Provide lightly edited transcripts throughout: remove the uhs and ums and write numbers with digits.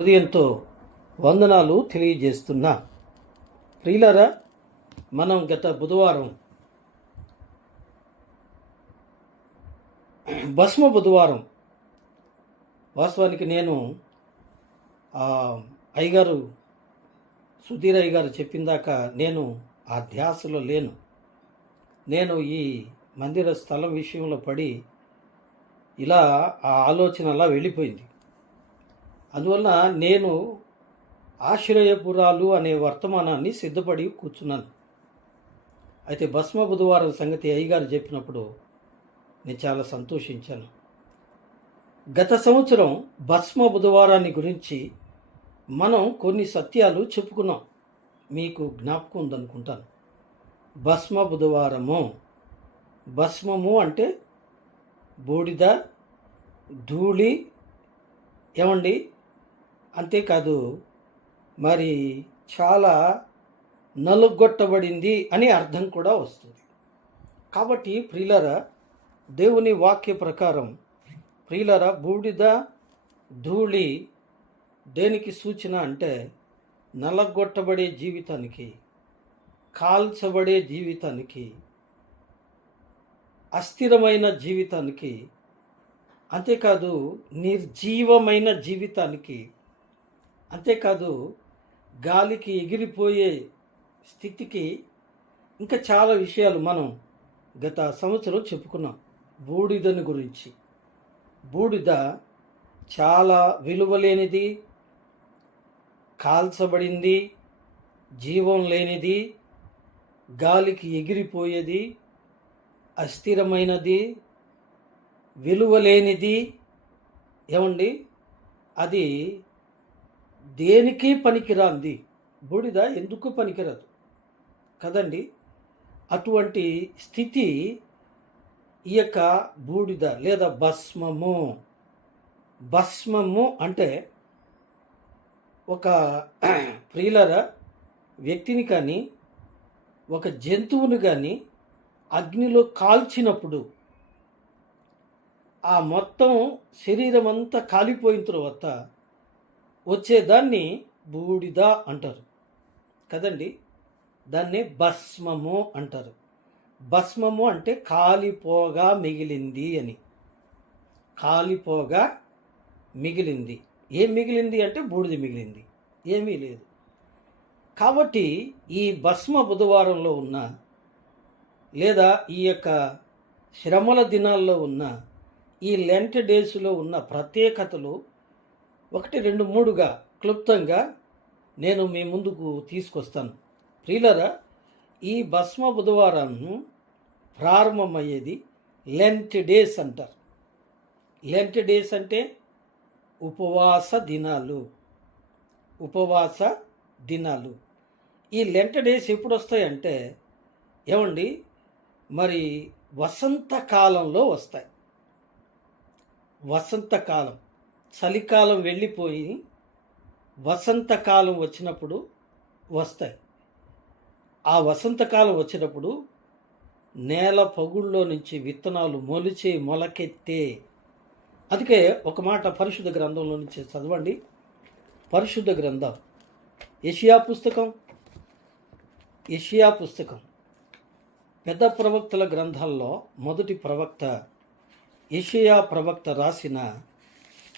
హృదయంతో వందనాలు తెలియజేస్తున్నా. ప్రియులారా, మనం గత బుధవారం భస్మ బుధవారం, వాస్తవానికి నేను అయ్యగారు సుధీర్ అయ్యగారు చెప్పిందాక నేను ఆ ధ్యాసలో లేను. నేను ఈ మందిర స్థలం విషయంలో పడి ఇలా ఆ ఆలోచన అలా వెళ్ళిపోయింది. అందువలన నేను ఆశ్రయపురాలు అనే వర్తమానాన్ని సిద్ధపడి కూర్చున్నాను. అయితే భస్మ బుధవారం సంగతి అయ్యగారు చెప్పినప్పుడు నేను చాలా సంతోషించాను. గత సంవత్సరం భస్మ బుధవారాన్ని గురించి మనం కొన్ని సత్యాలు చెప్పుకున్నాం. మీకు జ్ఞాపకం ఉందనుకుంటాను. భస్మ బుధవారము, భస్మము అంటే బూడిద, ధూళి, ఏమండి, అంతేకాదు మరి చాలా నలుగొట్టబడింది అని అర్థం కూడా వస్తుంది. కాబట్టి ప్రియులారా, దేవుని వాక్య ప్రకారం ప్రియులారా, బూడిద, ధూళి దేనికి సూచన అంటే నలగొట్టబడే జీవితానికి, కాల్చబడే జీవితానికి, అస్థిరమైన జీవితానికి, అంతేకాదు నిర్జీవమైన జీవితానికి, అంతేకాదు గాలికి ఎగిరిపోయే స్థితికి, ఇంకా చాలా విషయాలు మనం గత సంవత్సరం చెప్పుకున్నాం. బూడిదని గురించి. బూడిద చాలా విలువలేనిది, కాల్చబడింది, జీవం లేనిది, గాలికి ఎగిరిపోయేది, అస్థిరమైనది, విలువలేనిది. ఏమండి, అది దేనికి పనికిరాంది. బూడిద ఎందుకు పనికిరాదు కదండి. అటువంటి స్థితి ఈ యొక్క బూడిద లేదా భస్మము. భస్మము అంటే ఒక ప్రియులర వ్యక్తిని కానీ ఒక జంతువుని కానీ అగ్నిలో కాల్చినప్పుడు ఆ మొత్తం శరీరం అంతా కాలిపోయిన తర్వాత వచ్చేదాన్ని బూడిద అంటారు కదండి. దాన్ని భస్మము అంటారు. భస్మము అంటే కాలిపోగా మిగిలింది అని. కాలిపోగా మిగిలింది. ఏం మిగిలింది అంటే బూడిద మిగిలింది, ఏమీ లేదు. కాబట్టి ఈ భస్మ బుధవారంలో ఉన్న లేదా ఈ యొక్క శ్రమల దినాల్లో ఉన్న ఈ లెంట్ డేస్లో ఉన్న ప్రత్యేకతలు 1, 2, 3గా క్లుప్తంగా నేను మీ ముందుకు తీసుకొస్తాను. ప్రియులరా, ఈ భస్మ బుధవారాన్ని ప్రారంభమయ్యేది లెంట్ డేస్ అంటారు. లెంట్ డేస్ అంటే ఉపవాస దినాలు. ఉపవాస దినాలు. ఈ లెంట్ డేస్ ఎప్పుడు వస్తాయంటే ఏమండి, మరి వసంతకాలంలో వస్తాయి. వసంతకాలం, చలికాలం వెళ్ళిపోయి వసంతకాలం వచ్చినప్పుడు వస్తాయి. ఆ వసంతకాలం వచ్చినప్పుడు నేల పగుళ్ళలో నుంచి విత్తనాలు మొలకెత్తే. అందుకే ఒక మాట పరిశుద్ధ గ్రంథంలో నుంచి చదవండి. పరిశుద్ధ గ్రంథం యెషయా పుస్తకం పెద్ద ప్రవక్తల గ్రంథాల్లో మొదటి ప్రవక్త యెషయా ప్రవక్త రాసిన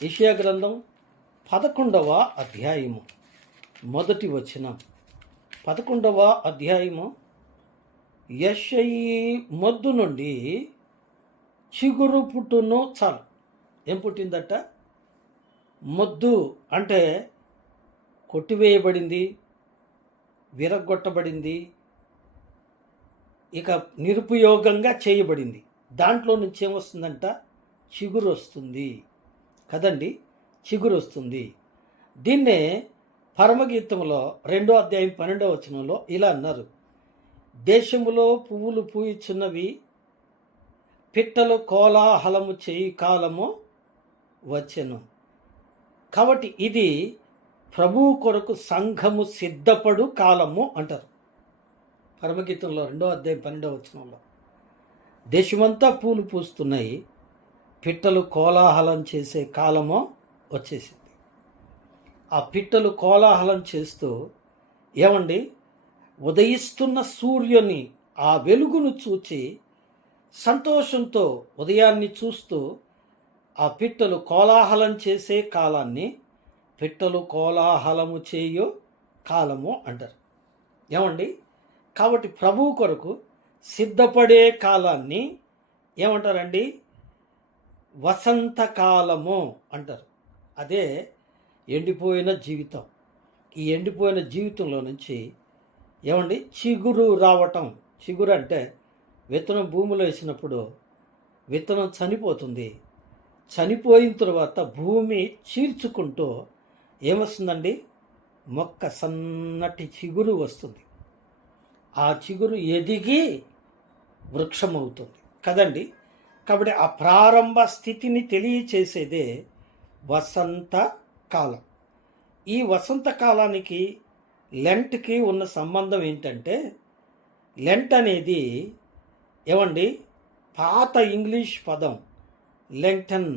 యెషయా గ్రంథం 11వ అధ్యాయము మొదటి వచనం. 11వ అధ్యాయము. యెషయి మొద్దు నుండి చిగురు పుట్టును. చాలు. ఏం పుట్టిందట? మొద్దు అంటే కొట్టివేయబడింది, విరగొట్టబడింది, ఇక నిరుపయోగంగా చేయబడింది. దాంట్లో నుంచి ఏమొస్తుందంట? చిగురు వస్తుంది కదండి. చిగురు వస్తుంది. దీన్నే పరమగీతంలో 2వ అధ్యాయం 12వ వచనంలో ఇలా అన్నారు: దేశములో పువ్వులు పూయిచున్నవి, పిట్టలు కోలాహలము చేయి కాలము వచ్చెను. కాబట్టి ఇది ప్రభువు కొరకు సంఘము సిద్ధపడు కాలము అంటారు పరమగీతంలో 2వ అధ్యాయం 12వ వచనంలో. దేశమంతా పూలు పూస్తున్నాయి, పిట్టలు కోలాహలం చేసే కాలము వచ్చేసింది. ఆ పిట్టలు కోలాహలం చేస్తూ ఏమండి ఉదయిస్తున్న సూర్యుని ఆ వెలుగును చూచి సంతోషంతో ఉదయాన్ని చూస్తూ ఆ పిట్టలు కోలాహలం చేసే కాలాన్ని పిట్టలు కోలాహలము చేయు కాలము అంటారు. ఏమండి కాబట్టి ప్రభువు కొరకు సిద్ధపడే కాలాన్ని ఏమంటారండి? వసంతకాలము అంటారు. అదే ఎండిపోయిన జీవితం. ఈ ఎండిపోయిన జీవితంలో నుంచి ఏమండి చిగురు రావటం. చిగురు అంటే విత్తనం భూమిలో వేసినప్పుడు విత్తనం చనిపోతుంది. చనిపోయిన తర్వాత భూమి చీల్చుకుంటూ ఏమొస్తుందండి? మొక్క సన్నటి చిగురు వస్తుంది. ఆ చిగురు ఎదిగి వృక్షం అవుతుంది కదండి. కాబట్టి ఆ ప్రారంభ స్థితిని తెలియచేసేదే వసంత కాలం. ఈ వసంత కాలానికి లెంట్కి ఉన్న సంబంధం ఏంటంటే, లెంట్ అనేది ఏమండి పాత ఇంగ్లీష్ పదం లెంగ్టన్.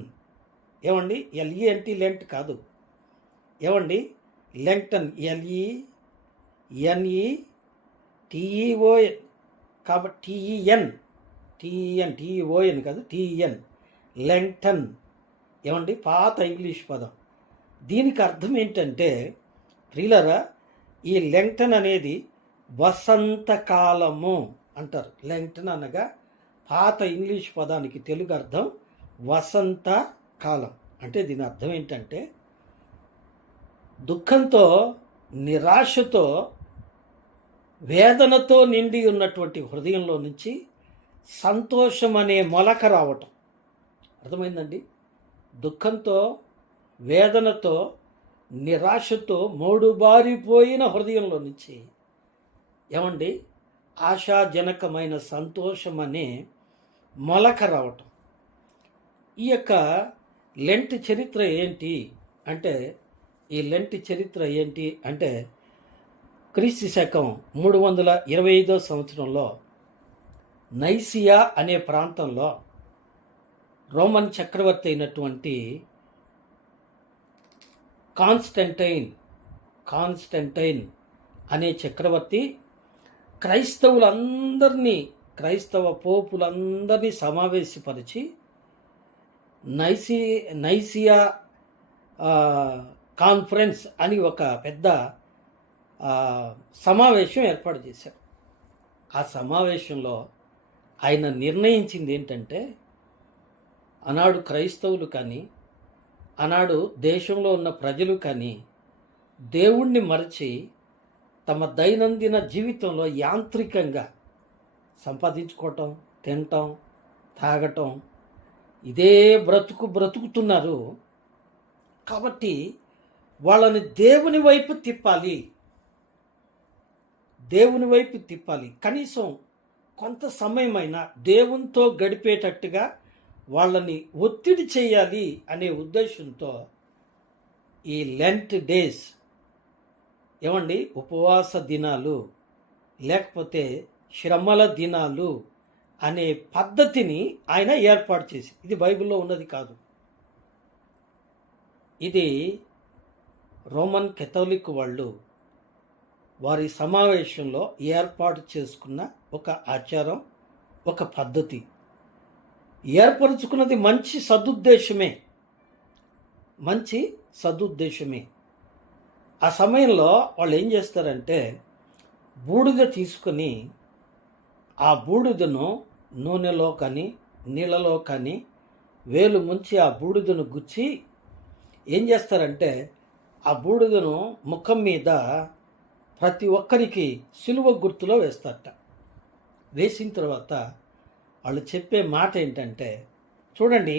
ఏమండి ఎల్ఈఎన్టీ లెంట్ కాదు. ఏమండి లెంగ్టన్ LENE కాబట్టి TEN కాదు, TEN లెంగ్టన్. ఏమండి పాత ఇంగ్లీష్ పదం. దీనికి అర్థం ఏంటంటే ప్రియులరా, ఈ లెంగ్టన్ అనేది వసంతకాలము అంటారు. లెంగ్టన్ అనగా పాత ఇంగ్లీష్ పదానికి తెలుగు అర్థం వసంత కాలం. అంటే దీని అర్థం ఏంటంటే దుఃఖంతో, నిరాశతో, వేదనతో నిండి ఉన్నటువంటి హృదయంలో నుంచి సంతోషం అనే మొలక రావటం. అర్థమైందండి? దుఃఖంతో, వేదనతో, నిరాశతో మోడుబారిపోయిన హృదయంలో నుంచి ఏమండి ఆశాజనకమైన సంతోషం అనే మొలక రావటం. ఈ యొక్క లెంట్ చరిత్ర ఏంటి అంటే, ఈ లెంట్ చరిత్ర ఏంటి అంటే క్రీస్తు శకం 325 సంవత్సరంలో నైసియా అనే ప్రాంతంలో రోమన్ చక్రవర్తి అయినటువంటి కాన్స్టంటైన్ అనే చక్రవర్తి క్రైస్తవ పోపులందరినీ సమావేశపరిచి నైసియా కాన్ఫరెన్స్ అని ఒక పెద్ద సమావేశం ఏర్పాటు చేశారు. ఆ సమావేశంలో ఆయన నిర్ణయించింది ఏంటంటే, ఆనాడు క్రైస్తవులు కానీ, ఆనాడు దేశంలో ఉన్న ప్రజలు కానీ దేవుణ్ణి మరచి తమ దైనందిన జీవితంలో యాంత్రికంగా సంపాదించుకోవటం, తినటం, తాగటం, ఇదే బ్రతుకుతున్నారు. కాబట్టి వాళ్ళని దేవుని వైపు తిప్పాలి. కనీసం కొంత సమయమైనా దేవునితో గడిపేటట్టుగా వాళ్ళని ఒత్తిడి చేయాలి అనే ఉద్దేశంతో ఈ లెంట్ డేస్, ఏమండి ఉపవాస దినాలు లేకపోతే శ్రమల దినాలు అనే పద్ధతిని ఆయన ఏర్పాటు చేసి, ఇది బైబిల్లో ఉన్నది కాదు. ఇది రోమన్ కేథలిక్ వాళ్ళు వారి సమావేశంలో ఏర్పాటు చేసుకున్న ఒక ఆచారం, ఒక పద్ధతి. ఏర్పరచుకున్నది మంచి సదుద్దేశమే. ఆ సమయంలో వాళ్ళు ఏం చేస్తారంటే, బూడిద తీసుకొని ఆ బూడిదను నూనెలో కానీ నీళ్ళలో కానీ వేలు ముంచి ఆ బూడిదను గుచ్చి ఏం చేస్తారంటే, ఆ బూడిదను ముఖం మీద ప్రతి ఒక్కరికి సిలువ గుర్తులో వేస్తారట. వేసిన తర్వాత వాళ్ళు చెప్పే మాట ఏంటంటే, చూడండి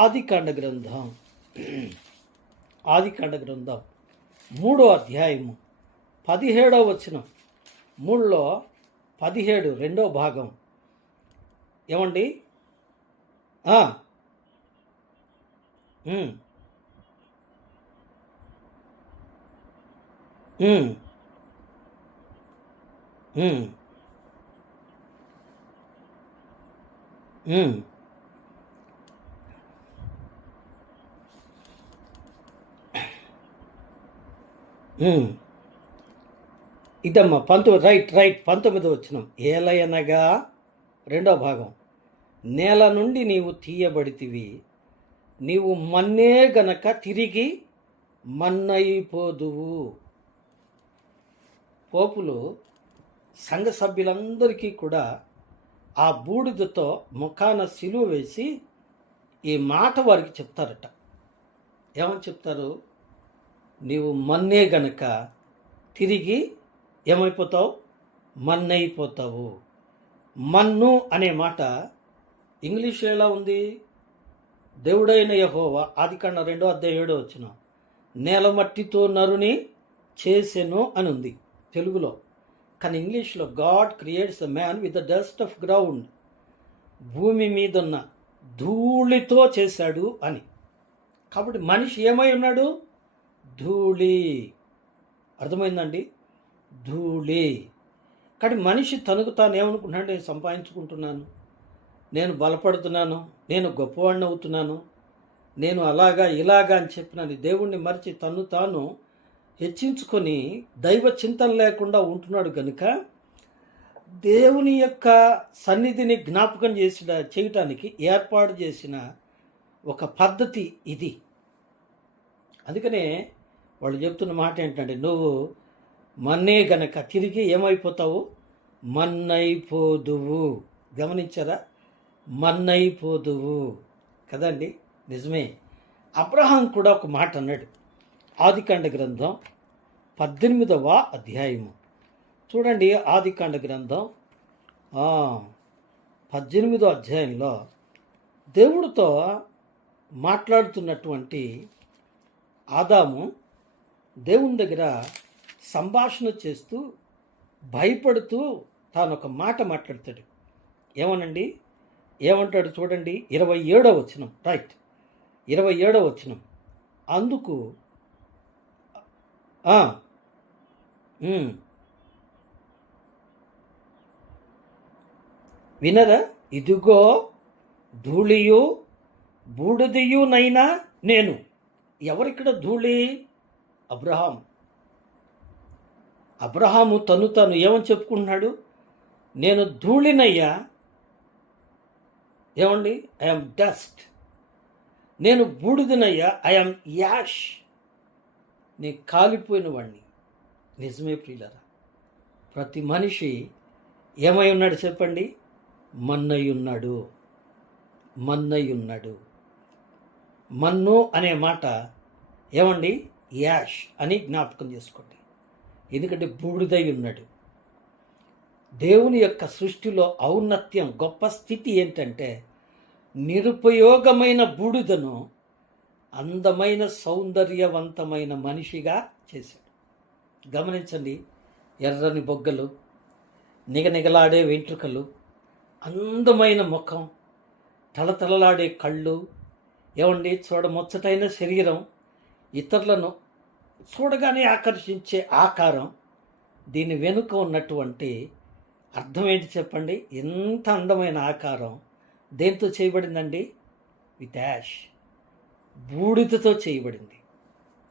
ఆదికాండ గ్రంథం 3వ అధ్యాయము 17వ వచనం, 3లో 17 రెండో భాగం. ఏమండి ఉమ్, ఉమ్, ఉమ్, ఉమ్. ఉమ్, ఇదమ్మా 19 వచ్చినాం. ఏలయనగా రెండో భాగం, నేల నుండి నీవు తీయబడితివి, నీవు మన్నే గనక తిరిగి మన్నయిపోదువు. పోపులు సంఘ సభ్యులందరికీ కూడా ఆ బూడిదతో ముఖాన సిలువ వేసి ఈ మాట వారికి చెప్తారట. ఏమని చెప్తారు? నీవు మన్నే గనక తిరిగి ఏమైపోతావు? మన్నైపోతావు. మన్ను అనే మాట ఇంగ్లీష్ ఎలా ఉంది? దేవుడైన యెహోవా ఆదికాండం 2:7 నేల మట్టితో నరుని చేసెను అని ఉంది తెలుగులో. కానీ ఇంగ్లీష్లో God creates a man with the dust of ground, భూమి మీదున్న ధూళితో చేశాడు అని. కాబట్టి మనిషి ఏమై ఉన్నాడు? ధూళి. అర్థమైందండి? ధూళి. కాబట్టి మనిషి తనకు తాను ఏమనుకుంటున్నాడు? నేను సంపాదించుకుంటున్నాను, నేను బలపడుతున్నాను, నేను గొప్పవాడిని అవుతున్నాను, నేను అలాగా ఇలాగా అని చెప్పినాను. దేవుణ్ణి మరిచి తను తాను హెచ్చించుకొని దైవ చింతన లేకుండా ఉంటున్నాడు కనుక దేవుని యొక్క సన్నిధిని జ్ఞాపకం చేయటానికి ఏర్పాటు చేసిన ఒక పద్ధతి ఇది. అందుకనే వాళ్ళు చెప్తున్న మాట ఏంటంటే, నువ్వు మన్నే గనక తిరిగి ఏమైపోతావు? మన్నైపోదువు. గమనించారా? మన్నైపోదువు కదండి. నిజమే. అబ్రహాం కూడా ఒక మాట అన్నాడు. ఆదికాండ గ్రంథం 18వ అధ్యాయము చూడండి. ఆదికాండ గ్రంథం 18వ అధ్యాయంలో దేవుడితో మాట్లాడుతున్నటువంటి ఆదాము దేవుని దగ్గర సంభాషణ చేస్తూ భయపడుతూ తాను ఒక మాట మాట్లాడతాడు. ఏమనండి? ఏమంటాడు చూడండి. 27వ వచనం. 27వ వచనం. అందుకు వినరా? ఇదిగో ధూళియు బూడిదయునైనా నేను. ఎవరిక్కడ ధూళి? అబ్రహాము తను ఏమని చెప్పుకుంటున్నాడు? నేను ధూళినయ్యా. ఏమండి? I'm dust. నేను బూడిదనయ్యా. I'm ash. నేను కాలిపోయిన వాడిని. నిజమే ప్రియులారా. ప్రతి మనిషి ఏమై ఉన్నాడు చెప్పండి? మన్నై ఉన్నాడు. మన్ను అనే మాట ఏమండి? యాష్ అని జ్ఞాపకం చేసుకోండి. ఎందుకంటే బూడిదై ఉన్నాడు. దేవుని యొక్క సృష్టిలో ఔన్నత్యం, గొప్ప స్థితి ఏంటంటే నిరుపయోగమైన బూడిదను అందమైన సౌందర్యవంతమైన మనిషిగా చేశాడు. గమనించండి. ఎర్రని బొగ్గలు, నిగనిగలాడే వెంట్రుకలు, అందమైన ముఖం, తలతలలాడే కళ్ళు, ఏమండి చూడముచ్చటైన శరీరం, ఇతరులను చూడగానే ఆకర్షించే ఆకారం. దీని వెనుక ఉన్నటువంటి అర్థం ఏంటి చెప్పండి? ఎంత అందమైన ఆకారం దేంతో చేయబడిందండి? విత్ యాష్, బూడిదతో చేయబడింది.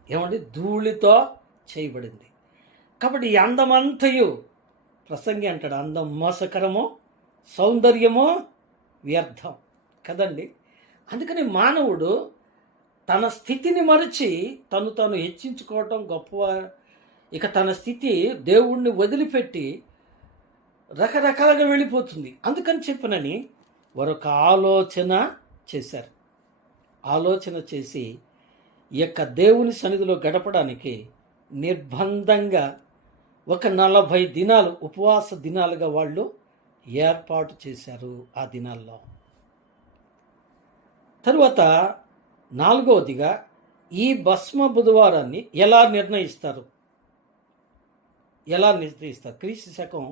ఏమండి? ధూళితో చేయబడింది. కాబట్టి ఈ అందమంతయు ప్రసంగి అంటాడు, అందం మోసకరమో సౌందర్యమో వ్యర్థం కదండి. అందుకని మానవుడు తన స్థితిని మరచి తాను హెచ్చించుకోవటం గొప్ప. ఇక తన స్థితి దేవుణ్ణి వదిలిపెట్టి రకరకాలుగా వెళ్ళిపోతుంది. అందుకని చెప్పనని మరొక ఆలోచన చేశారు. ఆలోచన చేసి ఈ యొక్క దేవుని సన్నిధిలో గడపడానికి నిర్బంధంగా ఒక 40 దినాలు ఉపవాస దినాలుగా వాళ్ళు ఏర్పాటు చేశారు. ఆ దినాల్లో తరువాత 4వదిగా ఈ భస్మ బుధవారాన్ని ఎలా నిర్ణయిస్తారు? క్రీస్తు శకం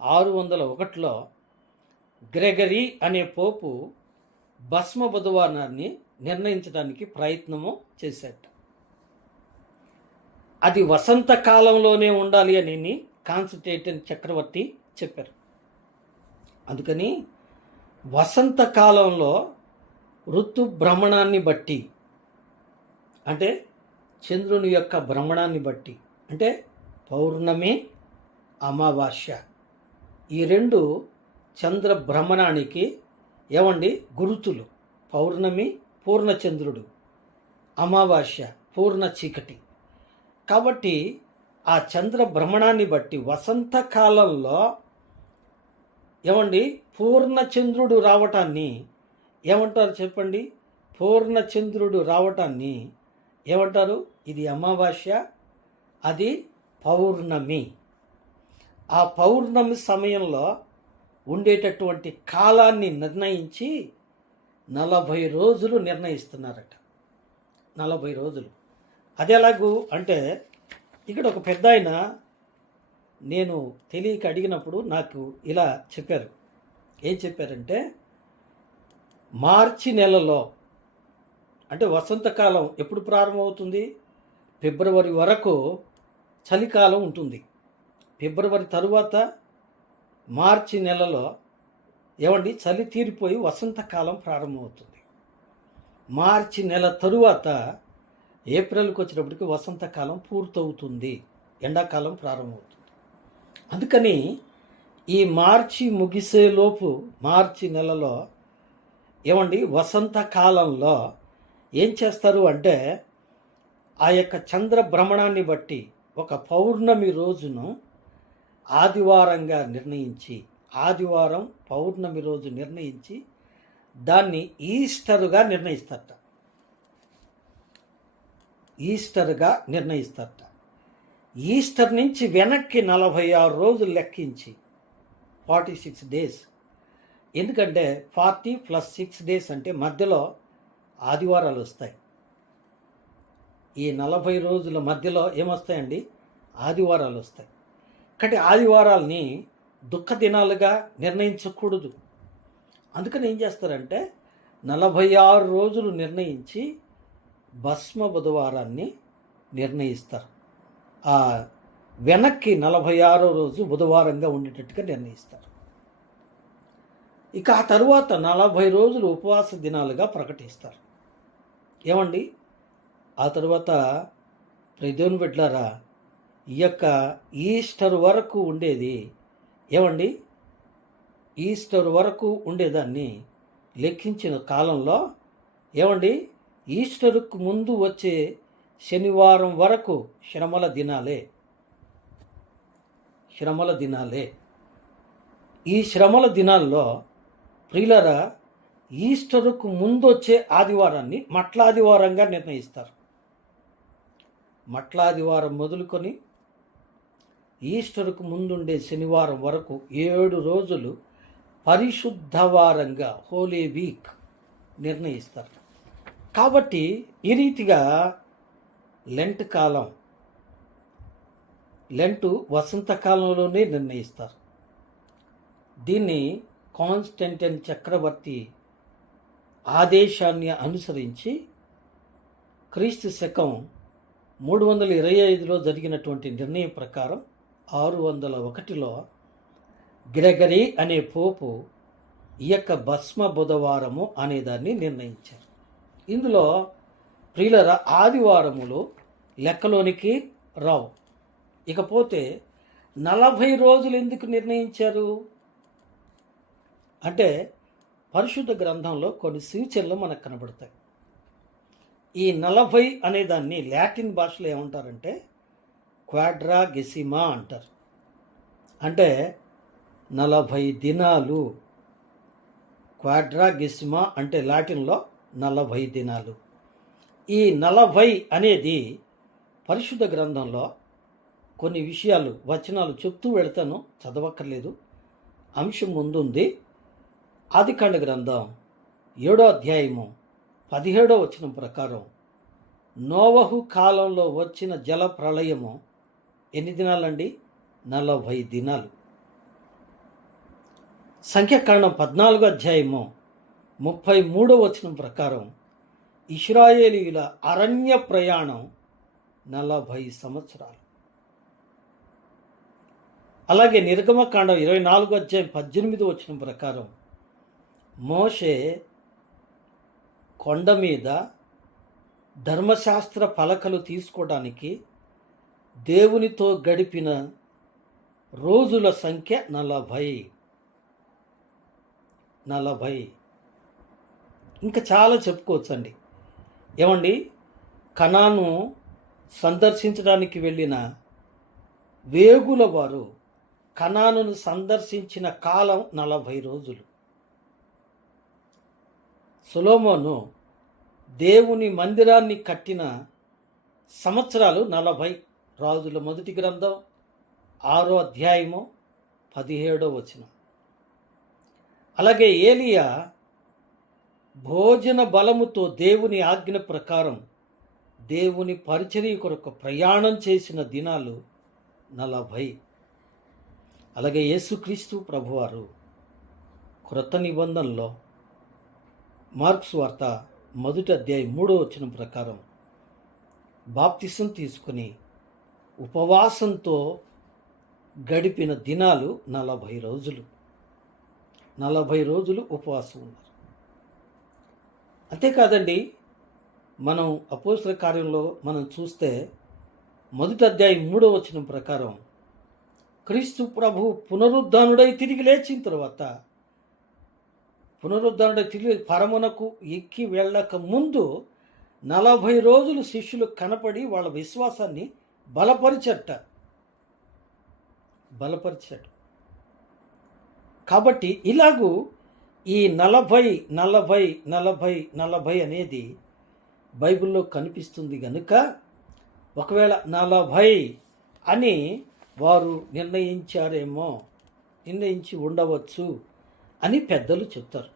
601లో గ్రెగరీ అనే పోపు భస్మ బుధవారాన్ని నిర్ణయించడానికి ప్రయత్నము చేశాడు. అది వసంత కాలంలోనే ఉండాలి అని కాన్స్టంటైన్ చక్రవర్తి చెప్పారు. అందుకని వసంత కాలంలో ఋతు భ్రమణాన్ని బట్టి, అంటే చంద్రుని యొక్క భ్రమణాన్ని బట్టి అంటే పౌర్ణమి, అమావాస్య ఈ రెండు చంద్ర భ్రమణానికి ఏమండి గురుతులు. పౌర్ణమి పూర్ణచంద్రుడు, అమావాస్య పూర్ణ చీకటి. కాబట్టి ఆ చంద్ర భ్రమణాన్ని బట్టి వసంతకాలంలో ఏమండి పూర్ణచంద్రుడు రావటాన్ని ఏమంటారు చెప్పండి? పూర్ణచంద్రుడు రావటాన్ని ఏమంటారు? ఇది అమావాస్య, అది పౌర్ణమి. ఆ పౌర్ణమి సమయంలో ఉండేటటువంటి కాలాన్ని నిర్ణయించి 40 రోజులు నిర్ణయిస్తున్నారట. 40 రోజులు. అది ఎలాగూ అంటే ఇక్కడ ఒక పెద్ద ఆయన నేను తెలియక అడిగినప్పుడు నాకు ఇలా చెప్పారు. ఏం చెప్పారంటే మార్చి నెలలో అంటే వసంతకాలం ఎప్పుడు ప్రారంభమవుతుంది? ఫిబ్రవరి వరకు చలికాలం ఉంటుంది. ఫిబ్రవరి తరువాత మార్చి నెలలో ఏమండి చలి తీరిపోయి వసంతకాలం ప్రారంభమవుతుంది. మార్చి నెల తరువాత ఏప్రిల్కి వచ్చినప్పటికి వసంతకాలం పూర్తవుతుంది, ఎండాకాలం ప్రారంభమవుతుంది. అందుకని ఈ మార్చి ముగిసేలోపు మార్చి నెలలో ఏమండి వసంతకాలంలో ఏం చేస్తారు అంటే ఆ యొక్క చంద్ర భ్రమణాన్ని బట్టి ఒక పౌర్ణమి రోజును ఆదివారంగా నిర్ణయించి, ఆదివారం పౌర్ణమి రోజు నిర్ణయించి దాన్ని ఈస్టర్గా నిర్ణయిస్తారట. ఈస్టర్గా నిర్ణయిస్తారట. ఈస్టర్ నుంచి వెనక్కి 46 రోజులు లెక్కించి 46 డేస్. ఎందుకంటే 40 + 6 డేస్ అంటే మధ్యలో ఆదివారాలు వస్తాయి. ఈ 40 రోజుల మధ్యలో ఏమొస్తాయండి? ఆదివారాలు వస్తాయి. కాబట్టి ఆదివారాల్ని దుఃఖ దినాలుగా నిర్ణయించకూడదు. అందుకని ఏం చేస్తారంటే 46 రోజులు నిర్ణయించి భస్మ బుధవారాన్ని నిర్ణయిస్తారు. ఆ వెనక్కి 46వ రోజు బుధవారంగా ఉండేటట్టుగా నిర్ణయిస్తారు. ఇక ఆ తరువాత 40 రోజులు ఉపవాస దినాలుగా ప్రకటిస్తారు. ఏమండి ఆ తరువాత దేవుని బిడ్డలారా, ఈ యొక్క ఈస్టర్ వరకు ఉండేది ఏమండి ఈస్టర్ వరకు ఉండేదాన్ని లెక్కించిన కాలంలో ఏమండి ఈస్టర్కు ముందు వచ్చే శనివారం వరకు శ్రమల దినాలే. ఈ శ్రమల దినాల్లో ప్రియులారా ఈస్టర్కు ముందు వచ్చే ఆదివారాన్ని మట్లాదివారంగా నిర్ణయిస్తారు. మట్లాదివారం మొదలుకొని ఈస్టర్కు ముందుండే శనివారం వరకు 7 రోజులు పరిశుద్ధ వారంగా హోలీ వీక్ నిర్ణయిస్తారు. కాబట్టి ఈ రీతిగా లెంటు వసంతకాలంలోనే నిర్ణయిస్తారు. దీన్ని కాన్స్టంటైన్ చక్రవర్తి ఆదేశాన్ని అనుసరించి క్రీస్తు శకం 325లో జరిగినటువంటి నిర్ణయం ప్రకారం 601లో గ్రెగరీ అనే పోపు ఈ యొక్క భస్మ బుధవారము అనేదాన్ని నిర్ణయించారు. ఇందులో ప్రియులరా ఆదివారములు లెక్కలోనికి రావు. ఇకపోతే 40 రోజులు ఎందుకు నిర్ణయించారు అంటే పరిశుద్ధ గ్రంథంలో కొన్ని సూచనలు మనకు కనబడతాయి. ఈ 40 అనేదాన్ని లాటిన్ భాషలో ఏమంటారంటే క్వాడ్రాగెసిమా అంటారు. అంటే 40 దినాలు. క్వాడ్రాగెసిమా అంటే లాటిన్లో 40 దినాలు. ఈ 40 అనేది పరిశుద్ధ గ్రంథంలో కొన్ని విషయాలు వచనాలు చెప్తూ వెళతాను, చదవక్కర్లేదు, అంశం ముందుంది. ఆదికాండ గ్రంథం 7వ అధ్యాయము 17వ వచనం ప్రకారం నోవహు కాలంలో వచ్చిన జల ప్రళయము ఎన్ని దినాలండి? 40 దినాలు. సంఖ్యాకాండం 14వ అధ్యాయము 33వ వచనం ప్రకారం ఇశ్రాయేలీయుల అరణ్య ప్రయాణం 40 సంవత్సరాలు. అలాగే నిర్గమకాండం 24వ అధ్యాయం 18వ వచనం ప్రకారం మోషే కొండ మీద ధర్మశాస్త్ర పలకలు తీసుకోవడానికి దేవునితో గడిపిన రోజుల సంఖ్య 40. ఇంకా చాలా చెప్పుకోవచ్చండి. ఏమండి, కనాను సందర్శించడానికి వెళ్ళిన వేగుల వారు కనానును సందర్శించిన కాలం 40 రోజులు. సొలొమోను దేవుని మందిరాన్ని కట్టిన సంవత్సరాలు 40. రాజుల మొదటి గ్రంథం 6వ అధ్యాయము 17వ వచనం. అలాగే ఏలియా భోజన బలముతో దేవుని ఆజ్ఞ ప్రకారం దేవుని పరిచర్య కొరకు ప్రయాణం చేసిన దినాలు 40. అలాగే యేసుక్రీస్తు ప్రభువారు క్రొత్త నిబంధనలో మార్క్స్ వార్త 1వ అధ్యాయం 3వ వచనం ప్రకారం బాప్తిసం తీసుకుని ఉపవాసంతో గడిపిన దినాలు 40 రోజులు. 40 రోజులు ఉపవాసం ఉన్నారు. అంతేకాదండి, మనం అపోస్తల కార్యంలో మనం చూస్తే 1వ అధ్యాయం 3వ వచనం ప్రకారం క్రీస్తు ప్రభు పునరుద్ధానుడై తిరిగి లేచిన తర్వాత తిరిగి పరమునకు ఎక్కి వెళ్ళక ముందు 40 రోజులు శిష్యులు కనపడి వాళ్ళ విశ్వాసాన్ని బలపరిచాడు. కాబట్టి ఇలాగూ ఈ 40 అనేది బైబిల్లో కనిపిస్తుంది గనుక ఒకవేళ 40 అని వారు నిర్ణయించి ఉండవచ్చు అని పెద్దలు చెప్తారు.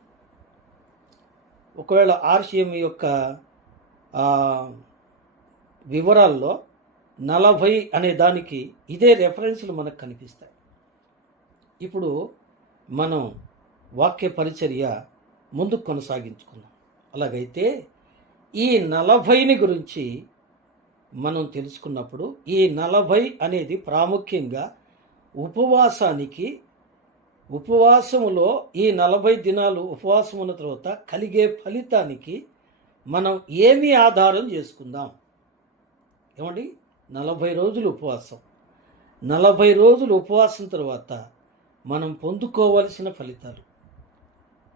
ఒకవేళ RCM యొక్క వివరాల్లో 40 అనే దానికి ఇదే రెఫరెన్స్లు మనకు కనిపిస్తాయి. ఇప్పుడు మనం వాక్య పరిచర్య ముందుకు కొనసాగించుకుందాం. అలాగైతే ఈ 40ని గురించి మనం తెలుసుకున్నప్పుడు ఈ 40 అనేది ప్రాముఖ్యంగా ఉపవాసములో ఈ 40 దినాలు ఉపవాసం ఉన్న తర్వాత కలిగే ఫలితానికి మనం ఏమి ఆధారం చేసుకుందాం? ఏమండి, 40 రోజులు ఉపవాసం, 40 రోజులు ఉపవాసం తర్వాత మనం పొందుకోవలసిన ఫలితాలు.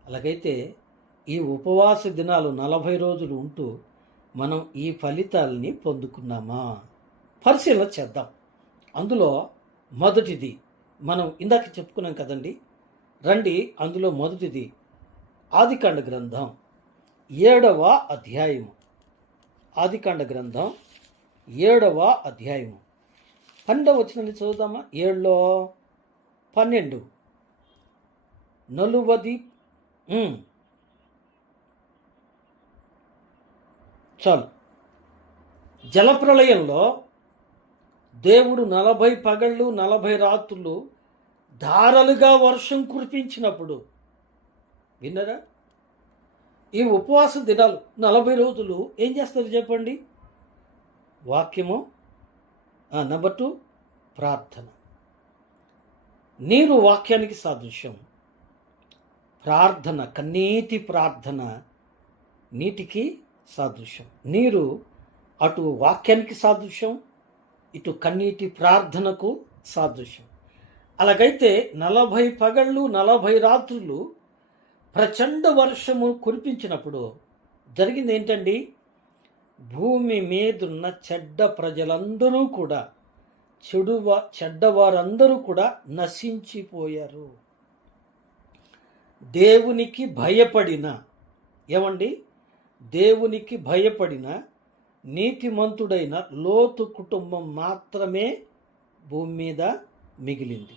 అలాగైతే ఈ ఉపవాస దినాలు 40 రోజులు ఉంటూ మనం ఈ ఫలితాలని పొందుకున్నామా? పరిశీలన చేద్దాం. అందులో మొదటిది మనం ఇందాక చెప్పుకున్నాం కదండి. రండి, అందులో మొదటిది ఆదికాండ గ్రంథం 7వ అధ్యాయము. ఆదికాండ గ్రంథం 7వ అధ్యాయము 12వ వచనాన్ని చదువుదామా? 7:12 నలువది చాలు. జలప్రళయంలో దేవుడు 40 పగళ్ళు 40 రాత్రులు ధారలుగా వర్షం కురిపించినప్పుడు విన్నారా? ఈ ఉపవాస దినాలు 40 రోజులు ఏం చేస్తారు చెప్పండి? వాక్యము. నెంబర్ 2 ప్రార్థన. నీరు వాక్యానికి సాదృశ్యం. ప్రార్థన, కన్నీటి ప్రార్థన నీటికి సాదృశ్యం. నీరు అటు వాక్యానికి సాదృశ్యం, ఇటు కన్నీటి ప్రార్థనకు సాదృశ్యం. అలాగైతే 40 పగళ్ళు 40 రాత్రులు ప్రచండ వర్షము కురిపించినప్పుడు జరిగింది ఏంటండి? భూమి మీదున్న చెడ్డ ప్రజలందరూ కూడా, చెడ్డవారందరూ కూడా నశించిపోయారు. దేవునికి భయపడిన నీతిమంతుడైన లోతు కుటుంబం మాత్రమే భూమి మీద మిగిలింది.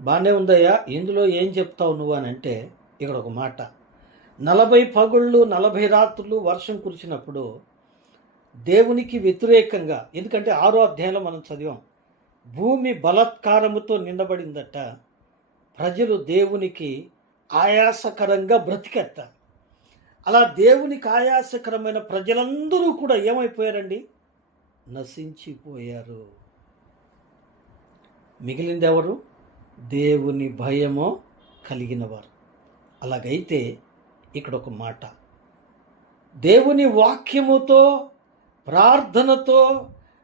బాగానే ఉందయ్యా, ఇందులో ఏం చెప్తావు నువ్వు అని అంటే ఇక్కడ ఒక మాట. 40 పగుళ్ళు 40 రాత్రులు వర్షం కురిచినప్పుడు దేవునికి వ్యతిరేకంగా, ఎందుకంటే 6వ అధ్యాయంలో మనం చదివాం, భూమి బలాత్కారముతో నిండబడిందట. ప్రజలు దేవునికి ఆయాసకరంగా బ్రతికెత్త. అలా దేవునికి ఆయాసకరమైన ప్రజలందరూ కూడా ఏమైపోయారండి? నశించిపోయారు. మిగిలింది ఎవరు? దేవుని భయము కలిగిన వారు. అలాగైతే ఇక్కడ ఒక మాట, దేవుని వాక్యముతో ప్రార్థనతో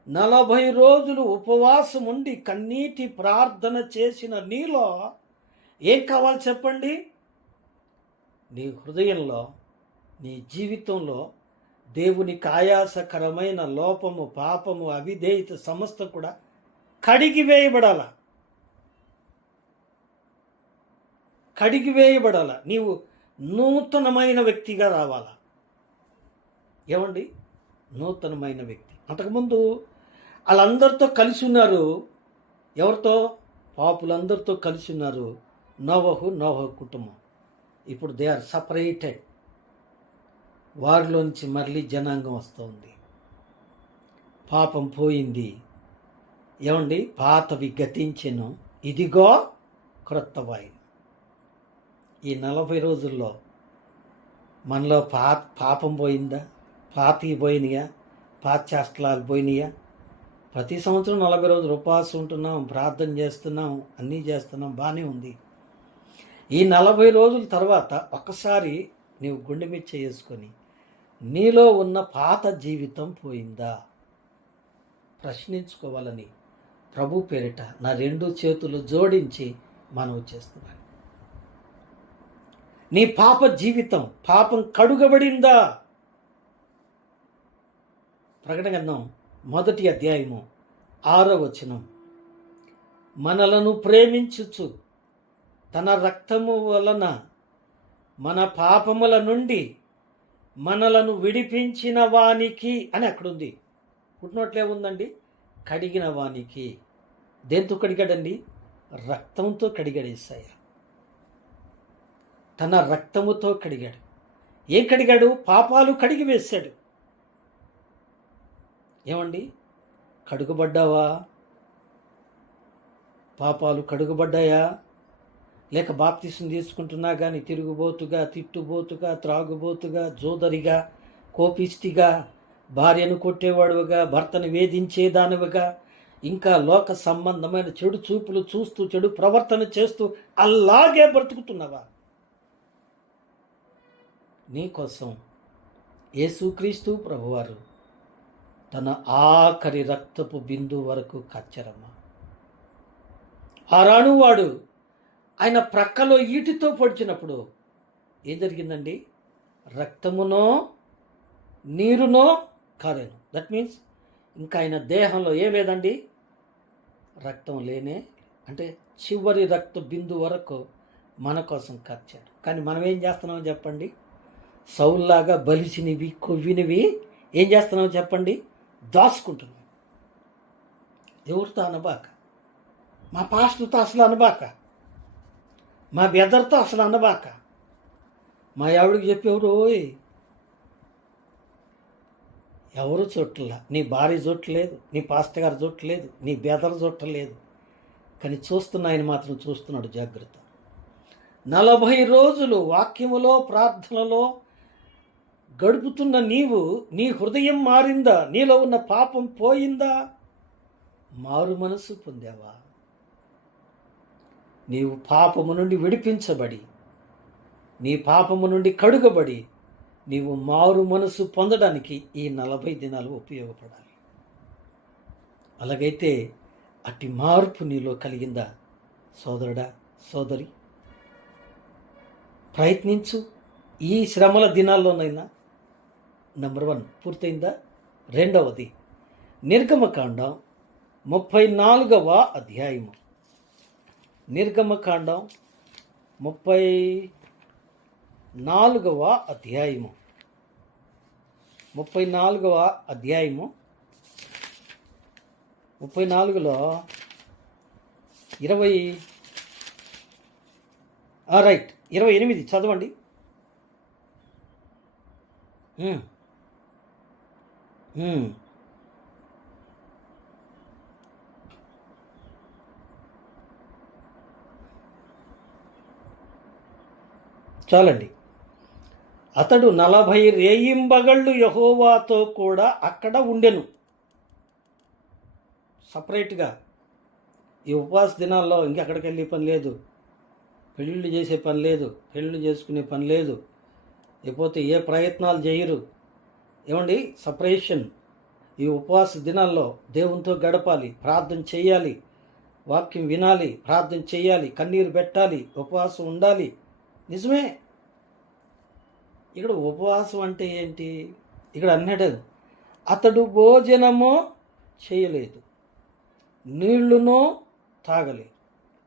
40 రోజులు ఉపవాసం ఉండి కన్నీటి ప్రార్థన చేసిన నీలో ఏం కావాలి చెప్పండి? నీ హృదయంలో, నీ జీవితంలో దేవునికి ఆయాసకరమైన లోపము, పాపము, అవిధేయత సమస్త కూడా కడిగివేయబడాల. కడిగివేయబడాల. నీవు నూతనమైన వ్యక్తిగా రావాలా. ఏమండి? నూతనమైన వ్యక్తి. అంతకుముందు వాళ్ళందరితో కలిసి ఉన్నారు. ఎవరితో? పాపులందరితో కలిసి ఉన్నారు. నోవహు కుటుంబం. ఇప్పుడు దే ఆర్ సపరేటెడ్. వారిలోంచి మళ్ళీ జనాంగం వస్తుంది. పాపం పోయింది. ఏమండి? పాతవి గతించెను, ఇదిగో క్రొత్తవాయి. ఈ 40 రోజుల్లో మనలో పాపం పోయిందా? పాతవి పోయినాయా? పాత చేష్టలాలు పోయినాయా? ప్రతి సంవత్సరం 40 రోజులు ఉపవాసం ఉంటున్నాం, ప్రార్థన చేస్తున్నాం, అన్నీ చేస్తున్నాం, బాగానే ఉంది. ఈ 40 రోజుల తర్వాత ఒక్కసారి నీవు గుండె మీద చేసుకొని నీలో ఉన్న పాత జీవితం పోయిందా ప్రశ్నించుకోవాలని ప్రభు పేరిట నా 2 చేతులు జోడించి మనవి చేస్తున్నాను. నీ పాప జీవితం, పాపం కడుగబడిందా? ప్రకటన గ్రంథం 1వ అధ్యాయము 6వ వచనం. మనలను ప్రేమించుచు తన రక్తము వలన మన పాపముల నుండి మనలను విడిపించిన వానికి అని అక్కడుంది. పుట్టినట్లే ఉందండి. కడిగిన వానికి. దేంతో కడిగాడండి? రక్తంతో కడిగాడు యేసయ్య. తన రక్తముతో కడిగాడు. ఏం కడిగాడు? పాపాలు కడిగి వేశాడు. ఏమండి? కడుగుబడ్డావా? పాపాలు కడుగుబడ్డాయా? లేక బాప్తిసం తీసుకుంటున్నా కానీ తిరుగుబోతుగా, తిట్టుబోతుగా, త్రాగుబోతుగా, జోదరిగా, కోపిష్టిగా, భార్యను కొట్టేవాడుగా, భర్తను వేధించేదానివిగా, ఇంకా లోక సంబంధమైన చెడు చూపులు చూస్తూ చెడు ప్రవర్తన చేస్తూ అలాగే బ్రతుకుతున్నావా? నీకోసం యేసుక్రీస్తు ప్రభువారు తన ఆఖరి రక్తపు బిందు వరకు కచ్చరమ్మ. ఆ రాణువాడు ఆయన ప్రక్కలో ఈటితో పొడిచినప్పుడు ఏం జరిగిందండి? రక్తమునో నీరునో కారేను. దట్ మీన్స్ ఇంకా ఆయన దేహంలో ఏం లేదండి, రక్తం లేనే. అంటే చివరి రక్త బిందు వరకు మన కోసం ఖర్చాడు. కానీ మనం ఏం చేస్తున్నామో చెప్పండి? సౌల్లాగా బలిసినవి, కొవ్వినవి ఏం చేస్తున్నామో చెప్పండి? దాచుకుంటున్నాం. ఎవరితో అనబాక, మా పాస్టర్తో అసలు అనబాక, మా బెదర్తో అసలు అనబాక. మా ఆవిడికి చెప్పేవారు, ఓయ్ ఎవరు చుట్టలా, నీ భార్య చుట్టలేదు, నీ పాస్టర్ గారు చుట్టలేదు, నీ బెదర్ చుట్టలేదు. కానీ చూస్తున్న ఆయన మాత్రం చూస్తున్నాడు. జాగ్రత్త. 40 రోజులు వాక్యములో, ప్రార్థనలో గడుపుతున్న నీవు, నీ హృదయం మారిందా? నీలో ఉన్న పాపం పోయిందా? మారు మనసు పొందావా? నీవు పాపము నుండి విడిపించబడి, నీ పాపము నుండి కడుగబడి, నీవు మారు మనసు పొందడానికి ఈ 40 దినాలు ఉపయోగపడాలి. అలాగైతే అట్టి మార్పు నీలో కలిగిందా? సోదరుడా, సోదరి, ప్రయత్నించు. ఈ శ్రమల దినాల్లోనైనా నంబర్ 1 పూర్తయిందా? 2వది నిర్గమకాండం 34వ అధ్యాయము. నిర్గమకాండం 34వ అధ్యాయము. 34వ అధ్యాయము 34లో 28 చదవండి. చాలండి. అతడు 40 రేయింబగళ్ళు యెహోవాతో కూడా అక్కడ ఉండెను. సపరేట్గా ఈ ఉపవాస దినాల్లో ఇంకెక్కడికి వెళ్ళే పని లేదు, పెళ్ళిళ్ళు చేసే పని లేదు, పెళ్ళిళ్ళు చేసుకునే పని లేదు, లేకపోతే ఏ ప్రయత్నాలు చేయరు. ఏమండి? సపరేషన్. ఈ ఉపవాస దినాల్లో దేవునితో గడపాలి, ప్రార్థన చేయాలి, వాక్యం వినాలి, ప్రార్థన చేయాలి, కన్నీరు పెట్టాలి, ఉపవాసం ఉండాలి. నిజమే. ఇక్కడ ఉపవాసం అంటే ఏంటి? ఇక్కడ అన్నాడు, అతడు భోజనము చేయలేదు, నీళ్లునో తాగలేదు.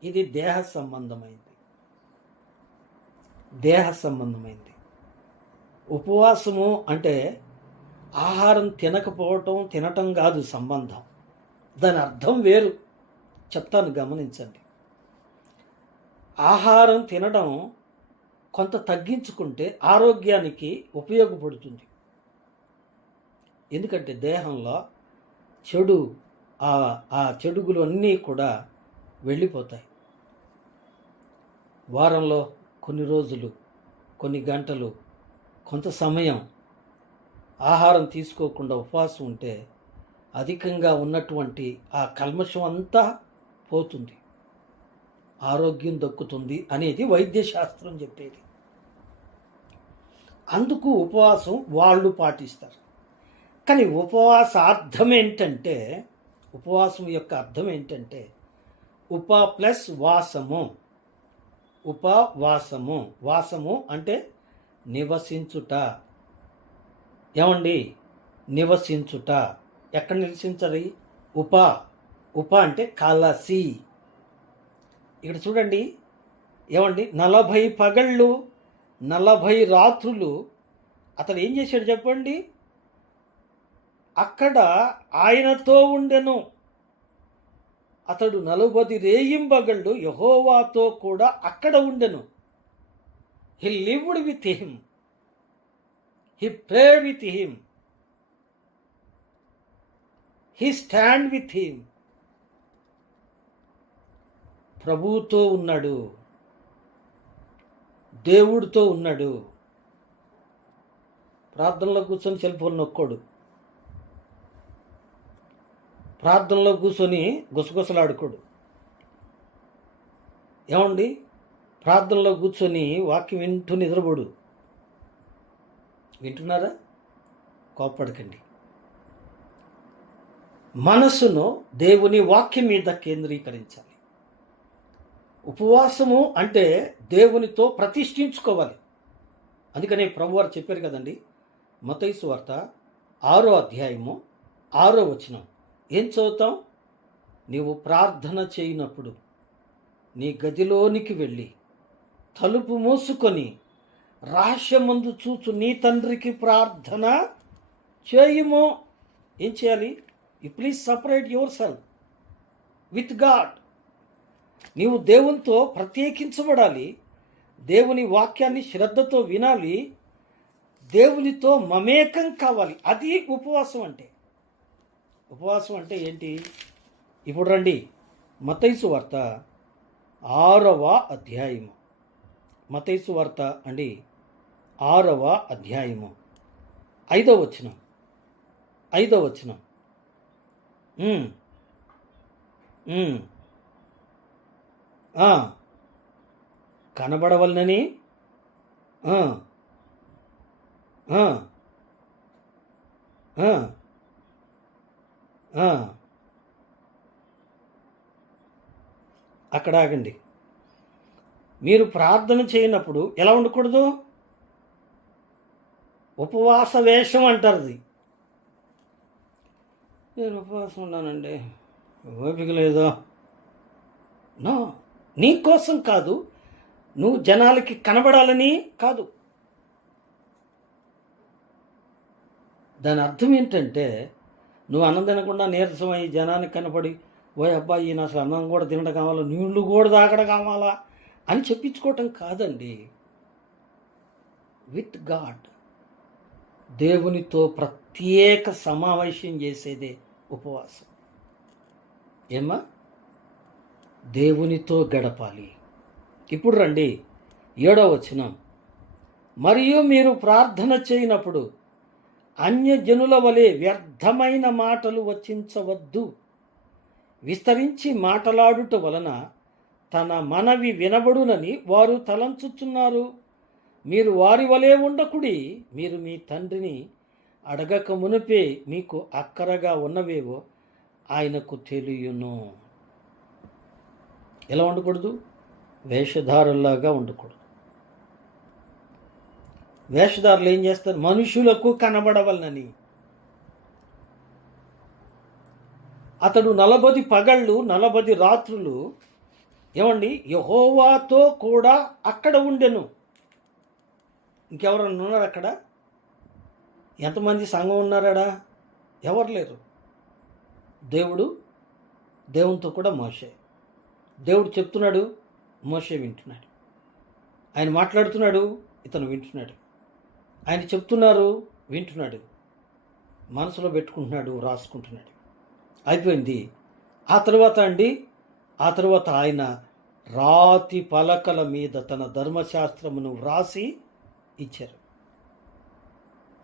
ఇది దేహ సంబంధమైంది. దేహ సంబంధమైంది. ఉపవాసము అంటే ఆహారం తినకపోవటం, తినటం కాదు సంబంధం. దాని అర్థం వేరు. చెప్తాను, గమనించండి. ఆహారం తినడం కొంత తగ్గించుకుంటే ఆరోగ్యానికి ఉపయోగపడుతుంది. ఎందుకంటే దేహంలో చెడు ఆ చెడుగులు అన్నీ కూడా వెళ్ళిపోతాయి. వారంలో కొన్ని రోజులు, కొన్ని గంటలు, కొంత సమయం ఆహారం తీసుకోకుండా ఉపవాసం ఉంటే అధికంగా ఉన్నటువంటి ఆ కల్మషం అంతా పోతుంది, ఆరోగ్యం దక్కుతుంది అనేది వైద్యశాస్త్రం చెప్పేది. అందుకు ఉపవాసం వాళ్ళు పాటిస్తారు. కానీ ఉపవాసం యొక్క అర్థం ఏంటంటే ఉప ప్లస్ వాసము. ఉపవాసము, వాసము అంటే నివసించుట. ఏమండి? నివసించుట. ఎక్కడ నివసించాలి? ఉప అంటే కలసి. ఇక్కడ చూడండి, ఏమండి, 40 పగళ్ళు 40 రాత్రులు అతడు ఏం చేశాడు చెప్పండి? అక్కడ ఆయనతో ఉండెను. అతడు 40 రేయింబగళ్ళు యెహోవాతో కూడా అక్కడ ఉండెను. He lived with him, he prayed with him, he stand with him. ప్రభువుతో ఉన్నాడు, దేవుడితో ఉన్నాడు. ప్రార్థనలో కూర్చొని సెల్ ఫోన్ నొక్కోడు. ప్రార్థనలో కూర్చొని గుసగుసలాడుకోడు. ఏమండి? ప్రార్థనలో కూర్చొని వాక్యం వింటూ నిద్రపోడు. వింటున్నారా? కోప్పడకండి. మనస్సును దేవుని వాక్యం మీద కేంద్రీకరించాలి. ఉపవాసము అంటే దేవునితో ప్రతిష్ఠించుకోవాలి. అందుకనే ప్రభువారు చెప్పారు కదండి, మత్తయి సువార్త 6వ అధ్యాయము 6వ వచనం. ఏం చదువుతాం? నీవు ప్రార్థన చేయనప్పుడు నీ గదిలోనికి వెళ్ళి తలుపు మూసుకొని రహస్యమందు చూచు నీ తండ్రికి ప్రార్థన చేయుము. ఏం చేయాలి? You please separate your self with God. నీవు దేవునితో ప్రత్యేకించబడాలి, దేవుని వాక్యాన్ని శ్రద్ధతో వినాలి, దేవునితో మమేకం కావాలి. అది ఉపవాసం అంటే. ఉపవాసం అంటే ఏంటి? ఇప్పుడు రండి, మత్తయి సువార్త 6వ అధ్యాయము. మత్తయి సువార్త అండి 6వ అధ్యాయము 5వ వచనం. 5వ వచనం. కనబడవలనని అక్కడ ఆగండి. మీరు ప్రార్థన చేయనప్పుడు ఎలా ఉండకూడదు? ఉపవాస వేషం అంటారు. అది నేను ఉపవాసం ఉన్నానండి, ఓపిక లేదో. నో, నీ కోసం కాదు, నువ్వు జనాలకి కనబడాలని కాదు. దాని అర్థం ఏంటంటే నువ్వు అన్నం తినకుండా నీరసమై జనానికి కనపడి, ఓ అబ్బాయి ఈయన అసలు అన్నం కూడా తినడం కావాలా, నీళ్లు కూడా తాగడం కావాలా అని చెప్పించుకోవటం కాదండి. విత్ గాడ్, దేవునితో ప్రత్యేక సమావేశం చేసేదే ఉపవాసం. ఏమ్మా? దేవునితో గడపాలి. ఇప్పుడు రండి 7వ వచనం. మరియు మీరు ప్రార్థన చేయనప్పుడు అన్యజనుల వలె వ్యర్థమైన మాటలు వచించవద్దు. విస్తరించి మాటలాడుట వలన తన మనవి వినబడునని వారు తలంచుచున్నారు. మీరు వారి వలె ఉండకుడి, మీరు మీ తండ్రిని అడగక మునిపే మీకు అక్కరగా ఉన్నవేవో ఆయనకు తెలియను. ఎలా ఉండకూడదు? వేషధారుల్లాగా ఉండకూడదు. వేషధారులు ఏం చేస్తారు? మనుషులకు కనబడవలనని. అతడు 40 పగళ్ళు 40 రాత్రులు యెహోవాతో కూడా అక్కడ ఉండెను. ఇంకెవరన్నా ఉన్నారు అక్కడ? ఎంతమంది సంఘం ఉన్నారాడా? ఎవరు లేరు. దేవునితో కూడా మోషే. దేవుడు చెప్తున్నాడు, మోషే వింటున్నాడు. ఆయన మాట్లాడుతున్నాడు, ఇతను వింటున్నాడు. ఆయన చెప్తున్నారు, వింటున్నాడు. మనసులో పెట్టుకుంటున్నాడు, రాసుకుంటున్నాడు. అయిపోయింది. ఆ తర్వాత ఆయన రాతి పలకల మీద తన ధర్మశాస్త్రమును వ్రాసి ఇచ్చారు.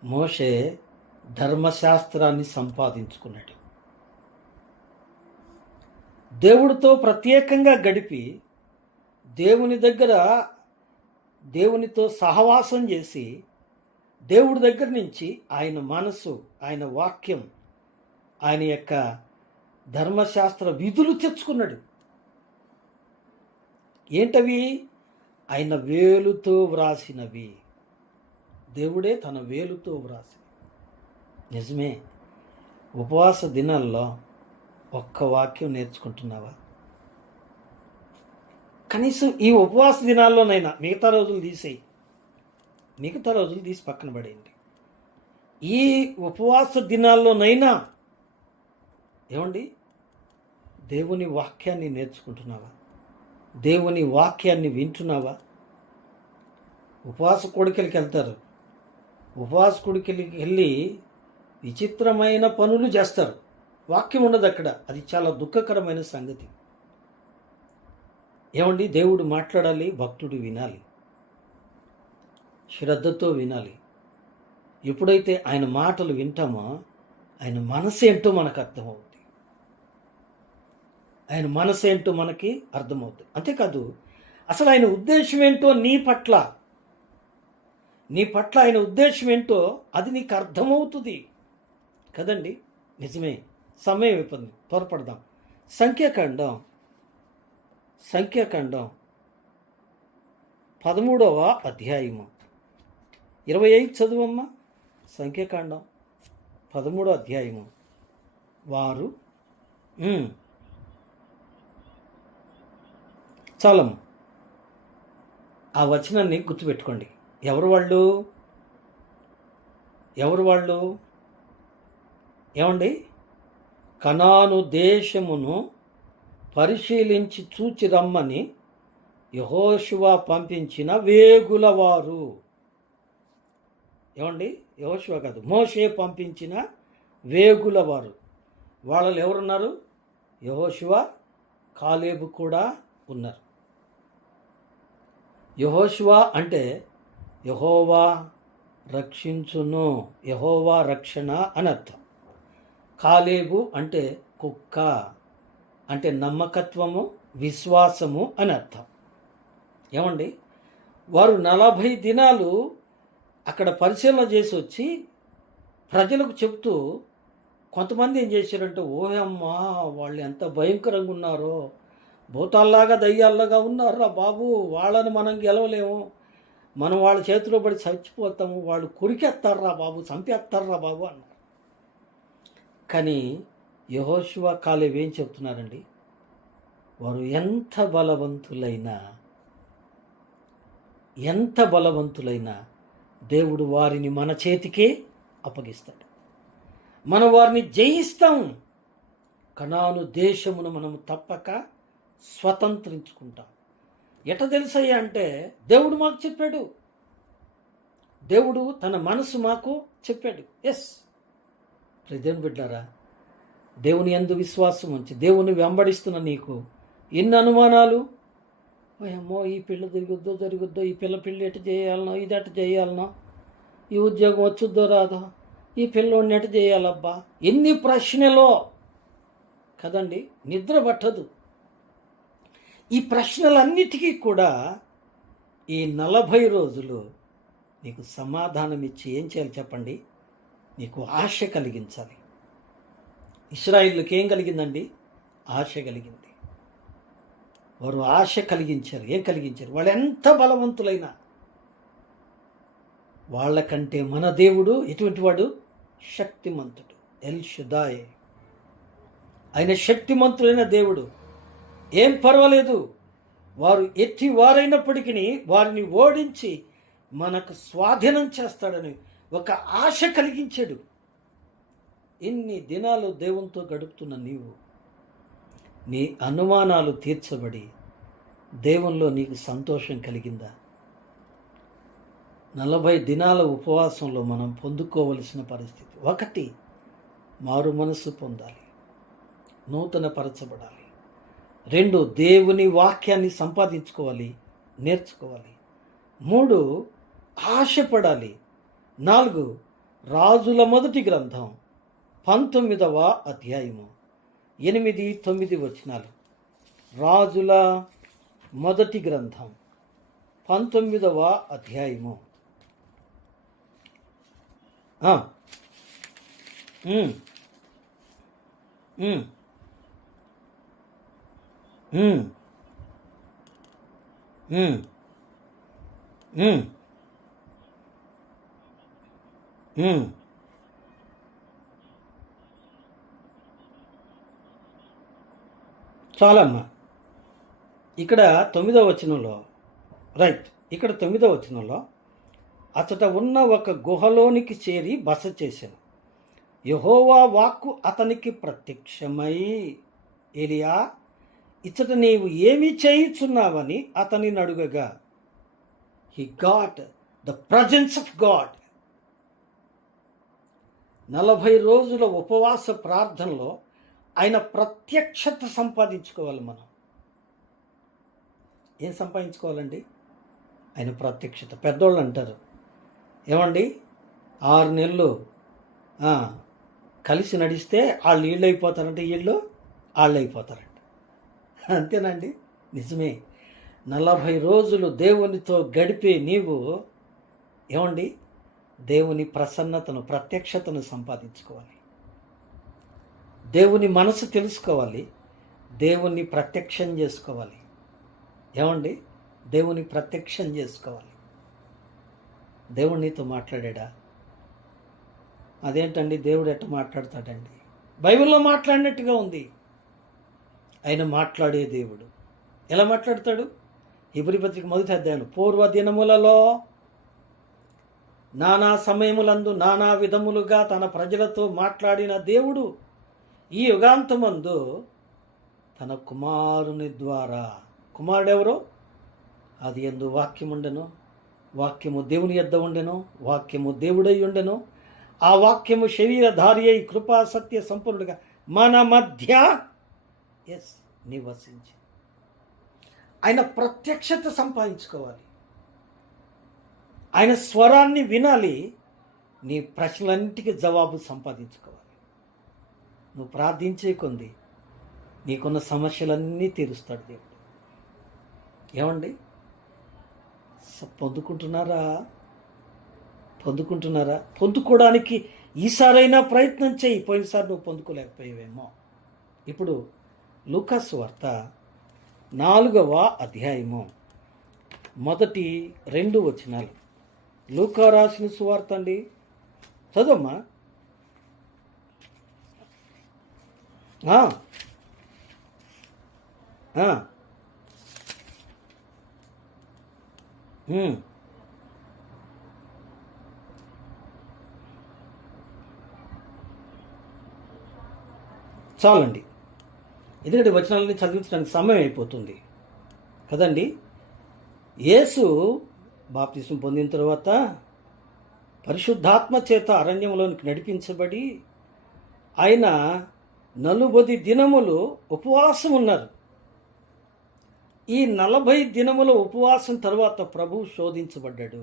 మోషే ధర్మశాస్త్రాన్ని సంపాదించుకున్నాడు. దేవుడితో ప్రత్యేకంగా గడిపి దేవునితో సహవాసం చేసి దేవుడి దగ్గర నుంచి ఆయన మనసు, ఆయన వాక్యం, ఆయన యొక్క ధర్మశాస్త్ర విధులు తెచ్చుకున్నాడు. ఏంటవి? ఆయన వేలుతో వ్రాసినవి. దేవుడే తన వేలుతో వ్రాసి. నిజమే. ఉపవాస దినాల్లో ఒక్క వాక్యం నేర్చుకుంటున్నావా? కనీసం ఈ ఉపవాస దినాల్లోనైనా మిగతా రోజులు తీసి పక్కన పడేయండి. ఈ ఉపవాస దినాల్లోనైనా దేవుని వాక్యాన్ని నేర్చుకుంటున్నావా? దేవుని వాక్యాన్ని వింటున్నావా? ఉపవాస కోడికలకి వెళ్తారు. ఉపవాస కోడికలకి వెళ్ళి విచిత్రమైన పనులు చేస్తారు. వాక్యం ఉండదు అక్కడ. అది చాలా దుఃఖకరమైన సంగతి. దేవుడు మాట్లాడాలి, భక్తుడు వినాలి, శ్రద్ధతో వినాలి. ఎప్పుడైతే ఆయన మాటలు వింటామో ఆయన మనసు ఏంటో మనకు అర్థమవుతుంది. ఆయన మనసు ఏంటో మనకి అర్థమవుతుంది. అంతేకాదు, అసలు ఆయన ఉద్దేశం ఏంటో నీ పట్ల ఆయన ఉద్దేశం ఏంటో అది నీకు అర్థమవుతుంది కదండి. నిజమే. సమయం అయిపోయింది, త్వరపడదాం. సంఖ్యాకాండం 13వ అధ్యాయము 25 చదువమ్మా. సంఖ్యాకాండం 13వ అధ్యాయము. వారు చాలమ్మ, ఆ వచనాన్ని గుర్తుపెట్టుకోండి. ఎవరు వాళ్ళు? కనాను దేశమును పరిశీలించి చూచి రమ్మని యెహోషువ పంపించిన వేగులవారు. యెహోషువ కాదు, మోషే పంపించిన వేగులవారు. వాళ్ళలో ఎవరున్నారు? యెహోషువ, కాలేబు కూడా ఉన్నారు. యెహోషువ అంటే యెహోవా రక్షించును, యెహోవా రక్షణ అని అర్థం. కాలేబు అంటే కుక్క, అంటే నమ్మకత్వము, విశ్వాసము అని అర్థం. వారు 40 దినాలు అక్కడ పరిశీలన చేసి వచ్చి ప్రజలకు చెప్తూ, కొంతమంది ఏం చేశారంటే, ఓయమ్మా వాళ్ళు ఎంత భయంకరంగా ఉన్నారో, భూతాల్లాగా దయ్యాల్లాగా ఉన్నారా బాబు, వాళ్ళని మనం గెలవలేము, మనం వాళ్ళ చేతిలో పడి చచ్చిపోతాము, వాళ్ళు కొరికేస్తారా బాబు, చంపేస్తారా బాబు అన్నారు. కానీ యెహోషువ, కాలేబు ఏం చెప్తున్నారండి? వారు ఎంత బలవంతులైనా దేవుడు వారిని మన చేతికే అప్పగిస్తాడు. మనం వారిని జయిస్తాం. కనాను దేశమును మనం తప్పక స్వతంత్రించుకుంటాం. ఎట తెలుసయ్యా అంటే, దేవుడు మాకు చెప్పాడు. దేవుడు తన మనసు మాకు చెప్పాడు. దేవుని బిడ్డారా, దేవుని యందు విశ్వాసం ఉంచి దేవుని వెంబడిస్తున్న నీకు ఎన్ని అనుమానాలు. అమ్మో, ఈ పిల్ల జరుగుద్దో, ఈ పిల్ల ఎటు చేయాలనో, ఇది అటు చేయాలనో, ఈ ఉద్యోగం వచ్చుద్దో రాదో, ఈ పిల్లోడిని ఎటు చేయాలబ్బా, ఎన్ని ప్రశ్నలో కదండి. నిద్ర పట్టదు. ఈ ప్రశ్నలన్నిటికీ కూడా ఈ 40 రోజులు నీకు సమాధానం ఇచ్చి ఏం చేయాలి చెప్పండి? నీకు ఆశ కలిగించాలి. ఇశ్రాయేలుకి ఏం కలిగిందండి? ఆశ కలిగింది. వారు ఆశ కలిగించారు. ఏం కలిగించారు? వాళ్ళు ఎంత బలవంతులైనా వాళ్ళకంటే మన దేవుడు ఎటువంటి వాడు? శక్తిమంతుడు. ఎల్ షదాయ్. ఆయన శక్తిమంతుడైన దేవుడు. ఏం పర్వాలేదు, వారు ఎట్టి వారైనప్పటికీ వారిని ఓడించి మనకు స్వాధీనం చేస్తాడని ఒక ఆశ కలిగించాడు. ఇన్ని దినాలు దేవునితో గడుపుతున్న నీవు, నీ అనుమానాలు తీర్చబడి దేవునిలో నీకు సంతోషం కలిగిందా? 40 దినాల ఉపవాసంలో మనం పొందుకోవలసిన పరిస్థితి. 1, మారు మనసు పొందాలి, నూతన పరచబడాలి. 2, దేవుని వాక్యాన్ని సంపాదించుకోవాలి, నేర్చుకోవాలి. 3, ఆశపడాలి. 4, రాజుల మొదటి గ్రంథం 19వ అధ్యాయము 8, 9 వచనాలు. రాజుల మొదటి గ్రంథం 19వ అధ్యాయము. చాలమ్మా. ఇక్కడ 9వ వచనంలో, రైట్, ఇక్కడ 9వ వచనంలో, అతట ఉన్న ఒక గుహలోనికి చేరి బస చేశాను. యెహోవా వాక్కు అతనికి ప్రత్యక్షమై, ఏలియా, ఇచ్చట నీవు ఏమి చేయుచున్నావని అతనిని అడుగగా, he got the presence of God. 40 రోజుల ఉపవాస ప్రార్థనలో ఆయన ప్రత్యక్షత సంపాదించుకోవాలి. మనం ఏం సంపాదించుకోవాలండి? ఆయన ప్రత్యక్షత. పెద్దోళ్ళు అంటారు, ఏమండి 6 నెలలు కలిసి నడిస్తే వాళ్ళు వీళ్ళు అయిపోతారంటే వీళ్ళు వాళ్ళు అయిపోతారంట. అంతేనండి? నిజమే. 40 రోజులు దేవునితో గడిపే నీవు ఏమండి దేవుని ప్రసన్నతను, ప్రత్యక్షతను సంపాదించుకోవాలి. దేవుని మనసు తెలుసుకోవాలి, దేవుణ్ణి ప్రత్యక్షం చేసుకోవాలి. ఏమండి? దేవుని ప్రత్యక్షం చేసుకోవాలి. దేవుడు నీతో మాట్లాడా? అదేంటండి దేవుడు ఎట్ట మాట్లాడతాడండి? బైబిల్లో మాట్లాడినట్టుగా ఉంది. ఆయన మాట్లాడే దేవుడు. ఎలా మాట్లాడతాడు? హెబ్రీ పత్రిక 1వ అధ్యాయం, పూర్వ దినములలో నానా సమయములందు నానా విధములుగా తన ప్రజలతో మాట్లాడిన దేవుడు ఈ యుగాంతమందు తన కుమారుని ద్వారా. కుమారుడెవరో? అది యందు వాక్యం ఉండెను, వాక్యము దేవుని యొద్ద ఉండెను, వాక్యము దేవుడై ఉండెను, ఆ వాక్యము శరీరధారి అయి కృపా సత్య సంపూర్ణుడిగా మన మధ్య నివసించి. ఆయన ప్రత్యక్షత సంపాదించుకోవాలి. ఆయన స్వరాన్ని వినాలి. నీ ప్రశ్నలన్నిటికీ జవాబు సంపాదించుకోవాలి. నువ్వు ప్రార్థించే కొంది నీకున్న సమస్యలన్నీ తీరుస్తాడు దేవుడు. ఏమండి? పొందుకుంటున్నారా? పొందుకోవడానికి ఈసారైనా ప్రయత్నం చేయి. పోయినసారి నువ్వు పొందుకోలేకపోయావేమో. ఇప్పుడు లూకా సువార్త 4వ అధ్యాయము 1, 2 వచనాలు. లూకా రాసిన సువార్త అండి, చదవమ్మా. చాలండి, ఎందుకంటే వచనాలని చదివించడానికి సమయం అయిపోతుంది కదండి. యేసు బాప్తిసం పొందిన తర్వాత పరిశుద్ధాత్మ చేత అరణ్యంలోనికి నడిపించబడి ఆయన 40 దినములు ఉపవాసం ఉన్నారు. ఈ 40 దినముల ఉపవాసం తర్వాత ప్రభువు శోధించబడ్డాడు.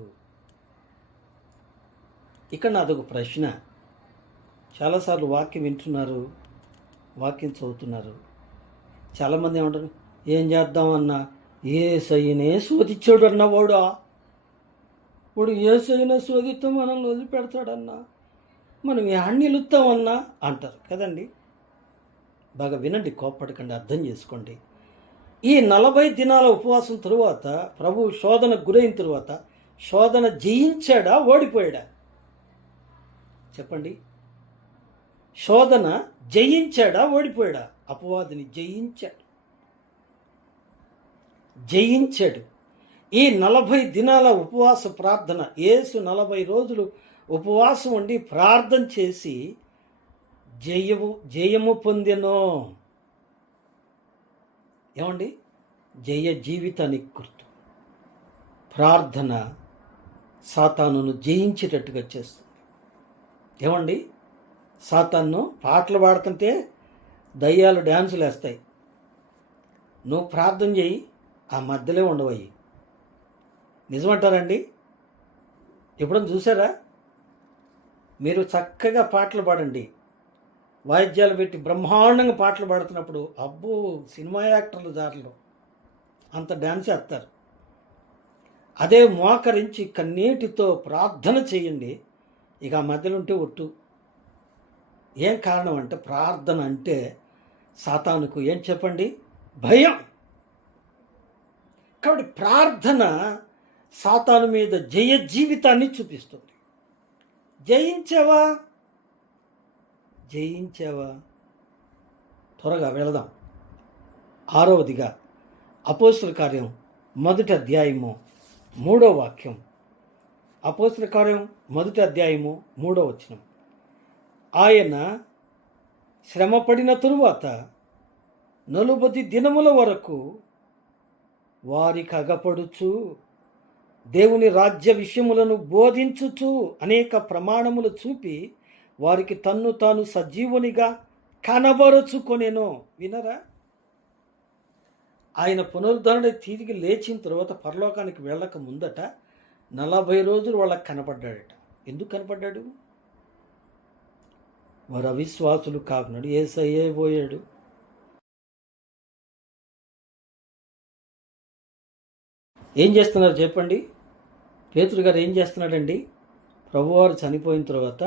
ఇక్కడ నాదొక ప్రశ్న. చాలాసార్లు వాక్యం వింటున్నారు, వాక్యం చదువుతున్నారు. చాలామంది ఏమంటారు, ఏం చేద్దామన్నా యేసయ్యనే శోధించాడు అన్నవాడా, వాడు యేసయ్యనే శోధిస్తే మనల్ని వదిలిపెడతాడన్నా, మనం యాడ్ నిలుస్తామన్నా అంటారు కదండి. బాగా వినండి, కోప్పడకండి, అర్థం చేసుకోండి. ఈ 40 దినాల ఉపవాసం తరువాత ప్రభు శోధనకు గురైన తరువాత శోధన జయించాడా, ఓడిపోయాడా? చెప్పండి. శోధన జయించాడా, ఓడిపోయాడా? అపవాదిని జయించాడు. ఈ 40 దినాల ఉపవాస ప్రార్థన, యేసు 40 రోజులు ఉపవాసం ఉండి ప్రార్థన చేసి జయము పొందెనో. ఏమండి? జయ జీవితానికి గుర్తు. ప్రార్థన సాతానును జయించేటట్టుగా చేస్తుంది. ఏమండి? సాతాను పాటలు పాడుతుంటే దయ్యాలు డ్యాన్సులు వేస్తాయి. నువ్వు ప్రార్థన చేయి, ఆ మధ్యలో ఉండవయ్యి. నిజమంటారండి? ఎప్పుడన్నా చూసారా? మీరు చక్కగా పాటలు పాడండి, వాయిద్యాలు పెట్టి బ్రహ్మాండంగా పాటలు పాడుతున్నప్పుడు అబ్బో సినిమా యాక్టర్లు దారిలో అంత డ్యాన్స్ చేస్తారు. అదే మోకరించి కన్నీటితో ప్రార్థన చేయండి, ఇక ఆ మధ్యలో ఉంటే ఒట్టు. ఏం కారణం అంటే ప్రార్థన అంటే సాతానుకు ఏం చెప్పండి? భయం. కాబట్టి ప్రార్థన సాతాను మీద జయ జీవితాన్ని చూపిస్తుంది. జయించావా? త్వరగా వెళదాం. 6వదిగా అపోస్తుల కార్యం 1వ అధ్యాయము 3వ వాక్యం. అపోస్తుల కార్యం 1వ అధ్యాయము 3వ వచనం. ఆయన శ్రమపడిన తరువాత 40 దినముల వరకు వారికి అగపడుచు దేవుని రాజ్య విషయములను బోధించుచు అనేక ప్రమాణములు చూపి వారికి తన్ను తాను సజీవునిగా కనబరుచుకొనెను. వినరా? ఆయన పునరుద్ధరణ తిరిగి లేచిన తర్వాత పరలోకానికి వెళ్ళక ముందట 40 రోజులు వాళ్ళకి కనపడ్డాడట. ఎందుకు కనపడ్డాడు? వారు అవిశ్వాసులు కాకున్నాడు. యేసయ్యే పోయాడు. ఏం చేస్తున్నారు చెప్పండి? పేతురు గారు ఏం చేస్తున్నాడండి? ప్రభువారు చనిపోయిన తర్వాత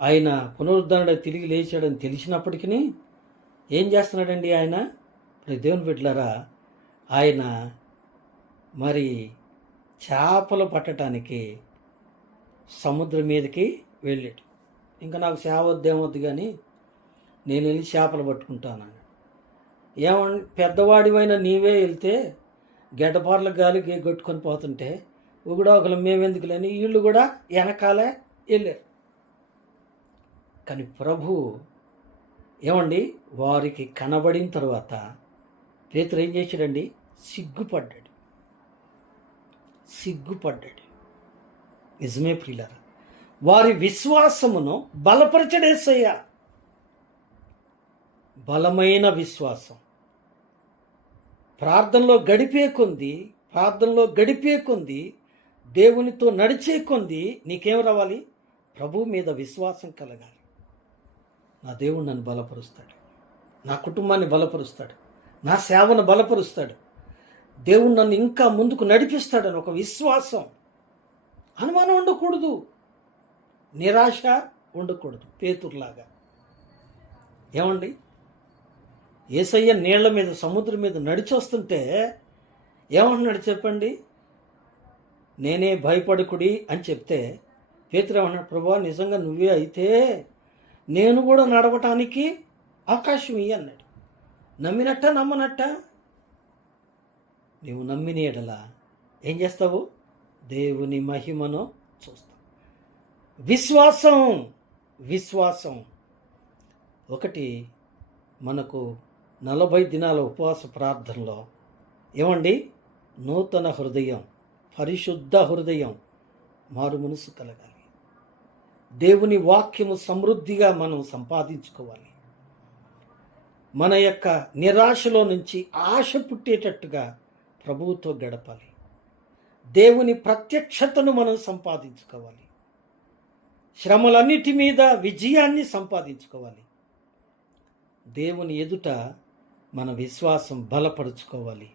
ఆయన పునరుద్ధరణ తిరిగి లేచాడని తెలిసినప్పటికీ ఏం చేస్తున్నాడండి ఆయన? దేవుని బిడ్డలారా, ఆయన మరి చేపలు పట్టడానికి సముద్రం మీదకి వెళ్ళాడు. ఇంకా నాకు సేవ వద్దేమొద్దు కానీ నేను వెళ్ళి చేపలు పట్టుకుంటాను. ఏమండి, పెద్దవాడివైనా నీవే వెళ్తే గడ్డపార్ల గాలికి కొట్టుకొని పోతుంటే ఒకళ్ళు మేమెందుకు లేని వీళ్ళు కూడా వెనకాలే వెళ్ళారు. కానీ ప్రభు ఏమండి వారికి కనబడిన తర్వాత పేతురు ఏం చేశాడండి? సిగ్గుపడ్డాడు. నిజమే ప్రియులారా, వారి విశ్వాసమును బలపరచడేసయ్యా. బలమైన విశ్వాసం. ప్రార్థనలో గడిపే కొంది దేవునితో నడిచే కొంది నీకేం రావాలి? ప్రభు మీద విశ్వాసం కలగాలి. నా దేవుడు నన్ను బలపరుస్తాడు, నా కుటుంబాన్ని బలపరుస్తాడు, నా సేవను బలపరుస్తాడు, దేవుడు నన్ను ఇంకా ముందుకు నడిపిస్తాడని ఒక విశ్వాసం. అనుమానం ఉండకూడదు, నిరాశ ఉండకూడదు. పేతురులాగా ఏమండి, యేసయ్య నీళ్ల మీద సముద్రం మీద నడిచొస్తుంటే ఏమంటున్నాడు చెప్పండి? నేనే భయపడకుడి అని చెప్తే పేతురు ఏమన్నాడు? ప్రభువా నిజంగా నువ్వే అయితే నేను కూడా నడవటానికి అవకాశం ఇయ్యి అన్నాడు. నమ్మినట్ట నమ్మనట్ట? నువ్వు నమ్మిన ఎడల ఏం చేస్తావు? దేవుని మహిమను చూస్తావు. విశ్వాసం ఒకటి మనకు 40 దినాల ఉపవాస ప్రార్థనలో ఏమండి? నూతన హృదయం, పరిశుద్ధ హృదయం, మారు మనసు కలగాలి. దేవుని వాక్యము సమృద్ధిగా మనం సంపాదించుకోవాలి. మన యొక్క నిరాశలో నుంచి ఆశ పుట్టేటట్టుగా ప్రభువుతో గడపాలి. దేవుని ప్రత్యక్షతను మనం సంపాదించుకోవాలి. శ్రమలన్నిటి మీద విజయాన్ని సంపాదించుకోవాలి. దేవుని ఎదుట మన విశ్వాసం బలపరుచుకోవాలి.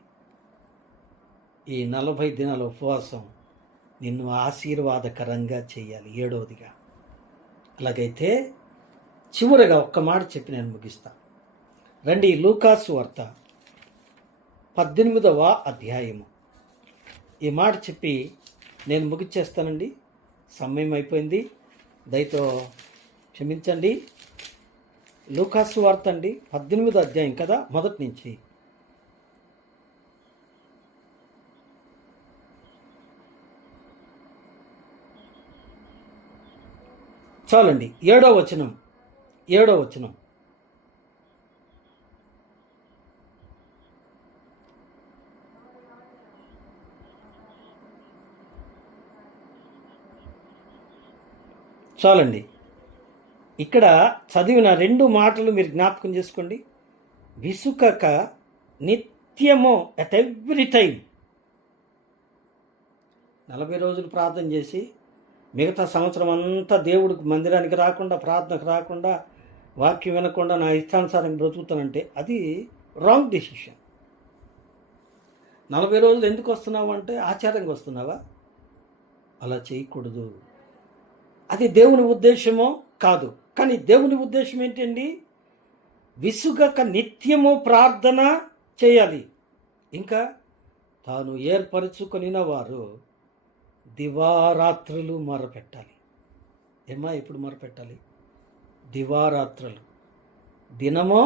ఈ 40 దినాల ఉపవాసం నిన్ను ఆశీర్వాదకరంగా చేయాలి. 7వదిగా అలాగైతే చివరగా ఒక్క మాట చెప్పి నేను ముగిస్తా. రండి, లూకాసు వార్త 18వ అధ్యాయము. ఈ మాట చెప్పి నేను ముగిచ్చేస్తానండి. సమయం అయిపోయింది, దయతో క్షమించండి. లూకాసు వార్త అండి 18వ అధ్యాయం కదా, మొదటి నుంచి. చాలండి, 7వ వచనం. చాలండి, ఇక్కడ చదివిన 2 మాటలు మీరు జ్ఞాపకం చేసుకోండి. విసుకక నిత్యము, అట్ ఎవ్రీ టైం. 40 రోజులు ప్రార్థన చేసి మిగతా సంవత్సరం అంతా దేవుడికి మందిరానికి రాకుండా, ప్రార్థనకు రాకుండా, వాక్యం వినకుండా నా ఇష్టానుసారం బ్రతుకుతానంటే అది రాంగ్ డెసిషన్. 40 రోజులు ఎందుకు వస్తున్నావు అంటే ఆచారంగా వస్తున్నావా? అలా చేయకూడదు. అది దేవుని ఉద్దేశమో కాదు. కానీ దేవుని ఉద్దేశం ఏంటండి? విసుగక నిత్యము ప్రార్థన చేయాలి. ఇంకా తాను ఏర్పరచుకొనిన వారు దివారాత్రులు మొరపెట్టాలి. ఎప్పుడు మొరపెట్టాలి? దివారాత్రులు. దినమో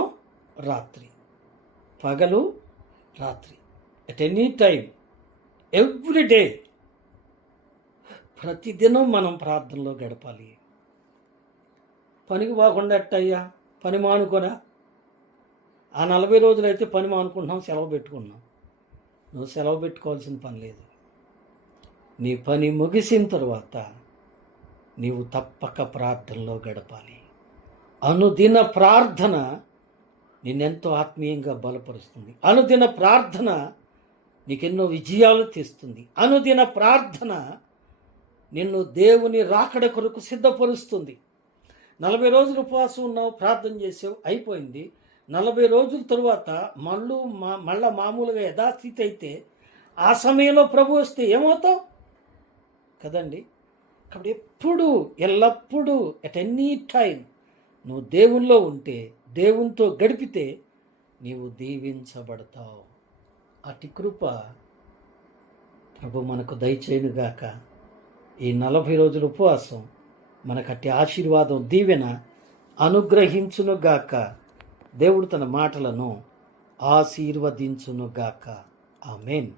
రాత్రి, పగలు రాత్రి, at any time, every day, ప్రతిదినం మనం ప్రార్థనలో గడపాలి. పనికి పోకుండా ఎట్టయ్యా? పని మానుకోనా? ఆ 40 రోజులైతే పని మానుకుంటున్నాం, సెలవు పెట్టుకున్నాం. నువ్వు సెలవు పెట్టుకోవాల్సిన పని లేదు. నీ పని ముగిసిన తర్వాత నీవు తప్పక ప్రార్థనలో గడపాలి. అనుదిన ప్రార్థన నిన్నెంతో ఆత్మీయంగా బలపరుస్తుంది. అనుదిన ప్రార్థన నీకెన్నో విజయాలు తెస్తుంది. అనుదిన ప్రార్థన నిన్ను దేవుని రాకడ కొరకు సిద్ధపరుస్తుంది. 40 రోజులు ఉపవాసం ఉన్నావు, ప్రార్థన చేసావు, అయిపోయింది. 40 రోజుల తరువాత మళ్ళా మామూలుగా యథాస్థితి అయితే ఆ సమయంలో ప్రభు వస్తే ఏమవుతావు కదండి. కాబట్టి ఎల్లప్పుడూ ఎట్ ఎనీ టైం నువ్వు దేవునిలో ఉంటే, దేవునితో గడిపితే నీవు దీవించబడతావు. అటి కృప ప్రభు మనకు దయచేయునుగాక. ఈ 40 రోజుల ఉపవాసం మనకు అట్టి ఆశీర్వాదం, దీవెన అనుగ్రహించునుగాక. దేవుడు తన మాటలను ఆశీర్వదించునుగాక. ఆమేన్.